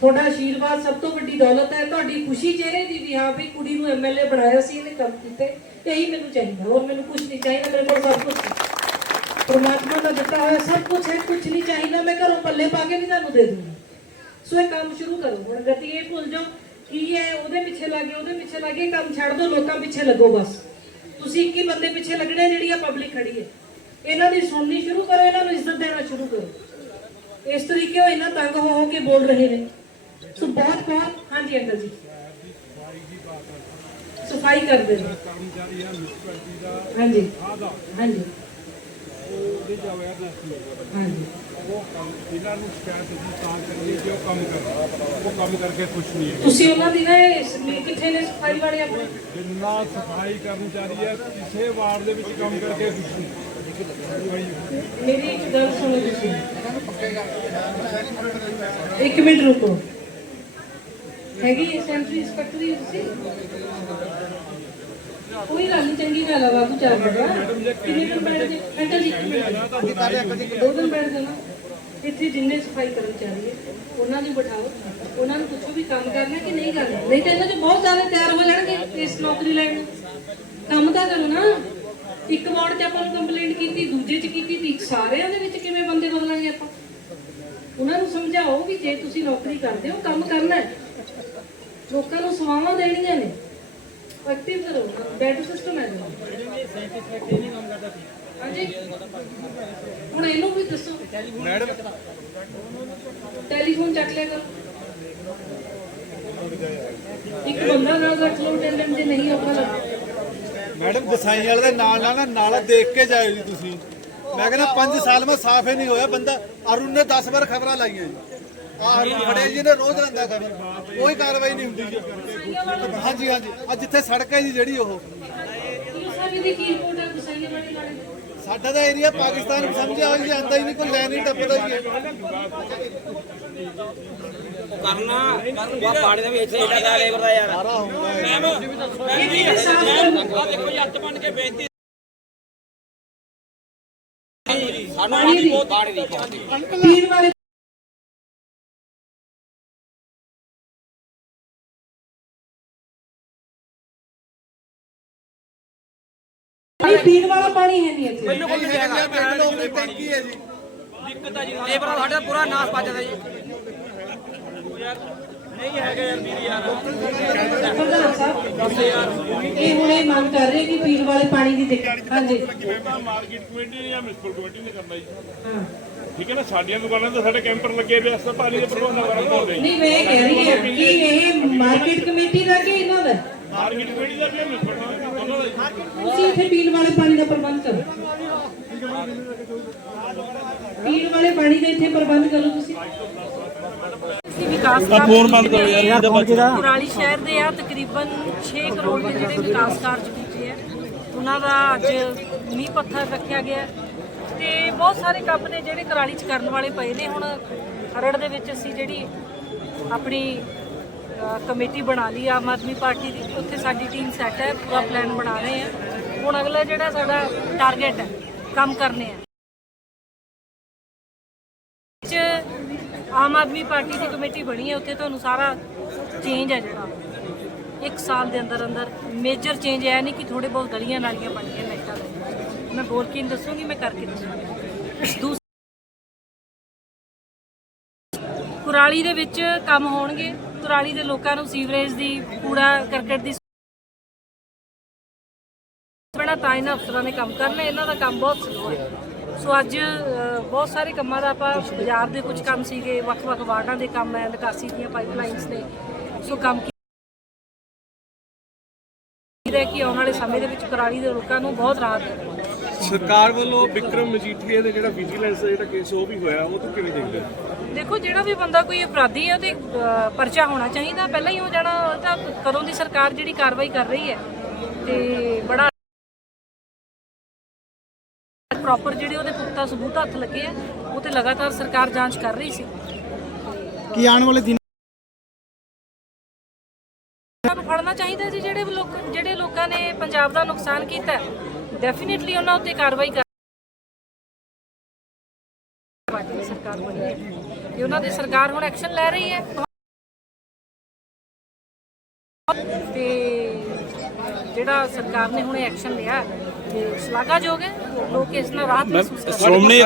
ਤੁਹਾਡਾ ਆਸ਼ੀਰਵਾਦ ਸਭ ਤੋਂ ਵੱਡੀ ਦੌਲਤ ਹੈ। ਤੁਹਾਡੀ ਖੁਸ਼ੀ ਚਿਹਰੇ ਦੀ ਵੀ ਹਾਂ ਵੀ ਕੁੜੀ ਨੂੰ ਐਮਐਲਏ ਬਣਾਇਆ ਸੀ, ਇਹਨੇ ਕੰਮ ਕੀਤੇ। ਇਹੀ ਮੈਨੂੰ ਚਾਹੀਦਾ, ਹੋਰ ਮੈਨੂੰ ਕੁਝ ਨਹੀਂ ਚਾਹੀਦਾ, ਮੇਰੇ ਕੋਲ ਸਭ ਕੁਝ ਪਰਮਾਤਮਾ ਦਾ ਦਿੱਤਾ ਹੋਇਆ ਸਭ ਕੁਝ ਹੈ ਕੁਝ ਨਹੀਂ ਚਾਹੀਦਾ, ਮੈਂ ਘਰੋਂ ਪੱਲੇ ਪਾ ਕੇ ਵੀ ਤੁਹਾਨੂੰ ਦੇ ਦੂੰਗੀ। ਸੋ ਇਹ ਕੰਮ ਸ਼ੁਰੂ ਕਰੋ, ਹੁਣ ਗਤੀ ਇਹ ਭੁੱਲ ਜਾਓ, ਕੀ ਹੈ ਉਹਦੇ ਪਿੱਛੇ ਲੱਗੇ, ਉਹਦੇ ਪਿੱਛੇ ਲੱਗੇ, ਇਹ ਕੰਮ ਛੱਡ ਦਿਓ ਲੋਕਾਂ ਪਿੱਛੇ ਲੱਗੋ ਬਸ। ਤੁਸੀਂ ਇੱਕ ਹੀ ਬੰਦੇ ਪਿੱਛੇ ਲੱਗਣੇ, ਜਿਹੜੀ ਆ ਪਬਲਿਕ ਖੜੀ ਹੈ। ਇਹਨਾਂ ਦੀ ਸੁਣਨੀ ਸ਼ੁਰੂ ਕਰੋ ਇਹਨਾਂ ਨੂੰ ਇੱਜ਼ਤ ਦੇਣਾ ਸ਼ੁਰੂ ਕਰੋ ਇਸ ਤਰੀਕੇ ਉਹ ਇਹਨਾਂ ਤੰਗ ਹੋ ਹੋ ਕੇ ਬੋਲ ਰਹੇ ਨੇ ਸੋ ਬਹੁਤ ਬਹੁਤ ਹਾਂਜੀ ਅੰਕਲ ਜੀ ਸਫ਼ਾਈ ਕਰਦੇ ਨੇ ਹਾਂਜੀ ਹਾਂਜੀ ਹਾਂਜੀ ਇਹਨਾਂ ਨੂੰ ਸ਼ਿਕਾਇਤ ਤੁਸੀਂ ਤਾਂ ਕਰੀਏ ਕਿ ਉਹ ਕੰਮ ਕਰ ਉਹ ਕੰਮ ਕਰਕੇ ਖੁਸ਼ ਨਹੀਂ ਹੈ ਤੁਸੀਂ ਉਹਨਾਂ ਦੀ ਨਾ ਇਸ ਲਈ ਕਿੱਥੇ ਨੇ ਸਫ਼ਾਈ ਵਾਲੇ ਆਪਣੇ? ਜਿੰਨਾ ਸਫ਼ਾਈ ਕਰਮਚਾਰੀ ਹੈ ਕਿਸੇ ਵਾਰਡ ਦੇ ਵਿੱਚ ਕੰਮ ਕਰਕੇ ਖੁਸ਼ ਨਹੀਂ। ਮੇਰੀ ਇੱਕ ਗੱਲ ਸੁਣੋ ਤੁਸੀਂ। ਇੱਕ ਮਿੰਟ ਰੁਕੋ। ਹੈਗੀ ਸੈਂਟਰੀ ਇੰਸਪੈਕਟਰ ਹੀ ਤੁਸੀਂ? ਕੋਈ ਗੱਲ ਨਹੀਂ ਚੰਗੀ ਗੱਲ ਆ ਬਾਬੂ ਚੱਲ ਬੜਾ ਕਿੰਨੇ ਦਿਨ ਬੈਠ ਜੇ ਅੰਕਲ ਜੀ ਕਿੰਨੇ ਦਿਨ? ਦੋ ਦਿਨ ਬੈਠ ਜਾਣਾ। ਇੱਥੇ ਜਿੰਨੇ ਸਫ਼ਾਈ ਕਰਮਚਾਰੀ ਹੈ, ਉਹਨਾਂ ਨੂੰ ਬਿਠਾਓ। ਉਹਨਾਂ ਨੂੰ ਪੁੱਛੋ ਵੀ ਕੰਮ ਕਰਨਾ ਕਿ ਨਹੀਂ ਕਰਨਾ। ਨਹੀਂ ਤਾਂ ਇਹਨਾਂ ਚ ਬਹੁਤ ਜ਼ਿਆਦਾ ਤਿਆਰ ਹੋ ਜਾਣਗੇ ਇਸ ਨੌਕਰੀ ਲੈਣ ਕੰਮ ਤਾਂ ਕਰੋ ਨਾ। ਇੱਕ ਵਾਰਡ 'ਚ ਆਪਾਂ ਨੂੰ ਕੰਪਲੇਂਟ ਕੀਤੀ ਦੂਜੇ 'ਚ ਕੀਤੀ ਤੀ ਸਾਰਿਆਂ ਦੇ ਵਿੱਚ ਕਿਵੇਂ ਬੰਦੇ ਬਦਲਾਂਗੇ ਆਪਾਂ? ਉਹਨਾਂ ਨੂੰ ਸਮਝਾਓ ਵੀ ਜੇ ਤੁਸੀਂ ਨੌਕਰੀ ਕਰਦੇ ਹੋ ਕੰਮ ਕਰਨਾ ਹੈ। ਲੋਕਾਂ ਨੂੰ ਸੇਵਾਵਾਂ ਦੇਣੀਆਂ ਨੇ। ਐਕਟਿਵ ਕਰੋ ਬੈਟਰ ਸਿਸਟਮ ਹੈ ਹਾਂਜੀ। ਹੁਣ ਇਹਨੂੰ ਵੀ ਦੱਸੋ। ਮੈਡਮ। ਟੈਲੀਫੋਨ ਚੱਕ ਲਿਆ ਕਰੋ। ਇੱਕ ਬੰਦਾ ਨਾਲ ਰੱਖ ਲਓ ਅਟੈਂਡੈਂਟ ਜੇ ਨਹੀਂ ਲੱਗਦਾ। ਮੈਡਮ, ਦਸਾਈ ਵਾਲੇ ਦੇ ਨਾਲ ਨਾਲ ਨਾ ਨਾਲਾ ਦੇਖ ਕੇ ਜਾਇਓ ਜੀ ਤੁਸੀਂ। ਮੈਂ ਕਹਿੰਦਾ 5 ਸਾਲ ਮੈਂ ਸਾਫ਼ ਹੀ ਨਹੀਂ ਹੋਇਆ, ਬੰਦਾ ਅਰੁਣ ਨੇ 10 ਵਾਰ ਖਬਰਾਂ ਲਾਈਆਂ ਜੀ। ਆਹ ਅਰੁਣ ਫੜੇ ਜੀ ਨੇ ਰੋਜ਼ ਲੈਂਦਾ ਖਬਰ। ਕੋਈ ਕਾਰਵਾਈ ਨਹੀਂ ਹੁੰਦੀ ਜੀ। ਹਾਂਜੀ ਹਾਂਜੀ। ਆ ਜਿੱਥੇ ਸੜਕ ਹੈ ਜੀ, ਜਿਹੜੀ ਉਹ। ਦੀ ਕੀ ਰਿਪੋਰਟ ਹੈ ਗੁਸਾਈਆਂ ਵਾਲੀ ਵਾਲੇ ਦੀ? ਸਾਡਾ ਤਾਂ ਏਰੀਆ ਪਾਕਿਸਤਾਨ ਸਮਝਿਆ ਹੋਈ ਜਾਂਦਾ ਹੀ ਨਹੀਂ ਕੋਈ ਲੈਣ ਨਹੀਂ ਟੱਪਦਾ ਜੀ ਇਹ। ਕਰਨਾ ਕਰਨ ਬਾੜੇ ਦਾ ਵੀ ਇੱਥੇ ਏਡਾ ਦਾ ਲੇਬਰ ਦਾ ਯਾਰ। ਹੈ ਵੀ ਸਾਫ਼ ਕਰੋ ਆ ਦੇਖੋ ਜੀ ਬਣ ਕੇ ਬੇਇੱਜ਼ਤੀ ਪਾਣੀ ਦੀ ਬਾੜੇ ਦੀ ਨਹੀਂ ਪੀਣ ਵਾਲਾ ਪਾਣੀ ਹੈ ਨਹੀਂ ਇੱਥੇ। ਮੈਨੂੰ ਕੋਈ ਨਹੀਂ ਇਹ ਪਿੰਡ ਲੋਕ ਦੀ ਟੈਂਕੀ ਹੈ ਜੀ ਦਿੱਕਤ ਆ ਜੀ। ਲੇਬਰ ਦਾ ਸਾਡਾ ਪੂਰਾ ਨਾਸ ਵੱਜਦਾ ਜੀ। ਨਹੀਂ ਹੈਗਾ ਯਾਰ ਵੀਰ ਯਾਰ। ਪ੍ਰਧਾਨ ਸਾਹਿਬ ਇਹ ਹੁਣ ਇਹ ਮੰਗ ਕਰ ਰਹੇ ਕਿ ਪੀਣ ਵਾਲੇ ਪਾਣੀ ਦੀ ਦਿੱਕਤ ਹਾਂਜੀ। ਤਾਂ ਮਾਰਕੀਟ ਕਮੇਟੀ ਜਾਂ ਮਿਊਨਿਸਪਲ ਕਮੇਟੀ ਨੇ ਕਰਨਾ ਜੀ। ਹਾਂ। ਠੀਕ ਹੈ ਨਾ ਸਾਡੀਆਂ ਦੁਕਾਨਾਂ ਤੇ ਸਾਡੇ ਕੈਂਪਰ ਲੱਗੇ ਪਏ ਅਸਾਂ ਪਾਣੀ ਦੇ ਪ੍ਰਬੰਧ ਕਰਨ ਹੋਦੇ ਨਹੀਂ ਮੈਂ ਕਹਿ ਰਹੀ ਹਾਂ ਕਿ ਇਹ ਮਾਰਕੀਟ ਕਮੇਟੀ ਦਾ ਕਿ ਇਹਨਾਂ ਦਾ? ਮਾਰਕੀਟ ਕਮੇਟੀ ਦਾ ਵੀ ਮਿਊਨਿਸਪਲ। ਤੁਸੀਂ ਇੱਥੇ ਪੀਣ ਵਾਲੇ ਪਾਣੀ ਦਾ ਪ੍ਰਬੰਧ ਕਰੋ। ਪੀਣ ਵਾਲੇ ਪਾਣੀ ਦਾ ਇੱਥੇ ਪ੍ਰਬੰਧ ਕਰੋ ਤੁਸੀਂ। ਵਿਕਾਸ ਕਾਰਜ ਫੋਨ ਬੰਦ ਕਰੋ ਯਾਰ ਇਹਦਾ ਬੱਚਾ ਕੁਰਾਲੀ ਸ਼ਹਿਰ ਦੇ ਆ ਤਕਰੀਬਨ 6 ਕਰੋੜ ਦੇ ਜਿਹੜੇ ਵਿਕਾਸ ਕਾਰਜ ਕੀਤੇ ਆ। ਉਹਨਾਂ ਦਾ ਅੱਜ ਨੀਂਹ ਪੱਥਰ ਰੱਖਿਆ ਗਿਆ। ਤੇ ਬਹੁਤ ਸਾਰੇ ਕੰਮ ਨੇ ਜਿਹੜੇ ਕੁਰਾਲੀ ਚ ਕਰਨ ਵਾਲੇ ਪਏ ਨੇ। ਹੁਣ ਖਰੜ ਦੇ ਵਿੱਚ ਅਸੀਂ ਜਿਹੜੀ ਆਪਣੀ ਕਮੇਟੀ ਬਣਾ ਲਈ ਆਮ ਆਦਮੀ ਪਾਰਟੀ ਦੀ, ਉੱਥੇ ਸਾਡੀ ਟੀਮ ਸੈੱਟ ਹੈ, ਪੂਰਾ ਪਲਾਨ ਬਣਾ ਰਹੇ ਆ ਹੁਣ ਅਗਲਾ ਜਿਹੜਾ ਸਾਡਾ ਟਾਰਗੇਟ ਹੈ, ਕੰਮ ਕਰਨੇ ਆ। ਆਮ ਆਦਮੀ ਪਾਰਟੀ ਦੀ ਕਮੇਟੀ ਬਣੀ ਹੈ, ਉੱਥੇ ਤੁਹਾਨੂੰ ਸਾਰਾ ਚੇਂਜ ਹੈ ਜਿਹੜਾ। ਇੱਕ ਸਾਲ ਦੇ ਅੰਦਰ ਅੰਦਰ ਮੇਜਰ ਚੇਂਜ ਹੈ ਨਹੀਂ ਕਿ ਥੋੜੇ ਬਹੁਤ ਗਲੀਆਂ ਨਾਲੀਆਂ ਬਣੀਆਂ ਲਾਈਟਾਂ ਲੱਗੀਆਂ ਮੈਂ ਬੋਲ ਕੇ ਨਹੀਂ ਦੱਸੂਗੀ, ਮੈਂ ਕਰਕੇ ਦੱਸੂਗੀ। ਦੂਸ- ਕੁਰਾਲੀ ਦੇ ਵਿੱਚ ਕੰਮ ਹੋਣਗੇ। ਕੁਰਾਲੀ ਦੇ ਲੋਕਾਂ ਨੂੰ ਸੀਵਰੇਜ ਦੀ, ਕੂੜਾ ਕਰਕਟ ਦੀ ਬੜਾ ਤਾਂ ਇਹਨਾਂ ਅਫਸਰਾਂ ਨੇ ਕੰਮ ਕਰਨਾ, ਇਹਨਾਂ ਦਾ ਕੰਮ ਬਹੁਤ ਸਲੋ ਹੈ। ਸੋ ਅੱਜ ਬਹੁਤ ਸਾਰੇ ਕੰਮਾਂ ਦਾ ਆਪਾਂ ਬਾਜ਼ਾਰ ਦੇ ਕੁਝ ਕੰਮ ਸੀਗੇ, ਵੱਖ-ਵੱਖ ਵਾਰਡਾਂ ਦੇ ਕੰਮ ਹੈ, ਨਿਕਾਸੀ ਦੀਆਂ ਪਾਈਪਲਾਈਨਸ ਨੇ। ਸੋ ਕੰਮ ਕੀਤਾ ਕਿ ਆਉਣ ਵਾਲੇ ਸਮੇਂ ਦੇ ਵਿੱਚ ਕੁਰਾਲੀ ਦੇ ਲੋਕਾਂ ਨੂੰ ਬਹੁਤ ਰਾਹਤ ਹੈ। ਸਰਕਾਰ ਵੱਲੋਂ ਵਿਕਰਮ ਮਜੀਠੀਆ ਦੇ ਜਿਹੜਾ ਵਿਜੀਲੈਂਸ ਦਾ ਜਿਹੜਾ ਕੇਸ ਉਹ ਵੀ ਹੋਇਆ ਉਹ ਤੋਂ ਕਿਵੇਂ ਦੇਖਦੇ ਹੋ? ਦੇਖੋ ਜਿਹੜਾ ਵੀ ਬੰਦਾ ਕੋਈ ਅਪਰਾਧੀ ਹੈ ਉਹਦੇ ਪਰਚਾ ਹੋਣਾ ਚਾਹੀਦਾ। ਪਹਿਲਾਂ ਹੀ ਹੋ ਜਾਣਾ ਉਹ ਤਾਂ ਕਦੋਂ ਦੀ ਸਰਕਾਰ ਜਿਹੜੀ ਕਾਰਵਾਈ ਕਰ ਰਹੀ ਹੈ। ਤੇ ਬੜਾ ਪ੍ਰੋਪਰ ਜਿਹੜੇ ਉਹਦੇ ਪੁਖਤਾ ਸਬੂਤ ਹੱਥ ਲੱਗੇ ਆ ਉਹ ਤੇ ਲਗਾਤਾਰ ਸਰਕਾਰ ਜਾਂਚ ਕਰ ਰਹੀ ਸੀ। ਕੀ ਆਉਣ ਵਾਲੇ ਦਿਨ ਫੜਨਾ ਚਾਹੀਦਾ ਸੀ ਜਿਹੜੇ ਲੋਕ ਜਿਹੜੇ ਲੋਕਾਂ ਨੇ ਪੰਜਾਬ ਦਾ ਨੁਕਸਾਨ ਕੀਤਾ ਡੈਫੀਨਿਟਲੀ ਉਹਨਾਂ ਉੱਤੇ ਕਾਰਵਾਈ ਕਰ ਪਾਰਟੀ ਦੀ ਸਰਕਾਰ ਬਣੀ ਹੈ। ਉਹਨਾਂ ਦੀ ਸਰਕਾਰ ਹੁਣ ਐਕਸ਼ਨ ਲੈ ਰਹੀ ਹੈ ਤੇ ਜਿਹੜਾ ਸਰਕਾਰ ਨੇ ਹੁਣ ਐਕਸ਼ਨ ਲਿਆ ਤੇ ਸ਼ਲਾਘਾਯੋਗ ਹੈ। ਲੋਕ ਇਸ ਨਾਲ ਰਾਹਤ ਮਹਿਸੂਸ ਕਰ ਰਹੇ ਸ਼੍ਰੋਮਣੀ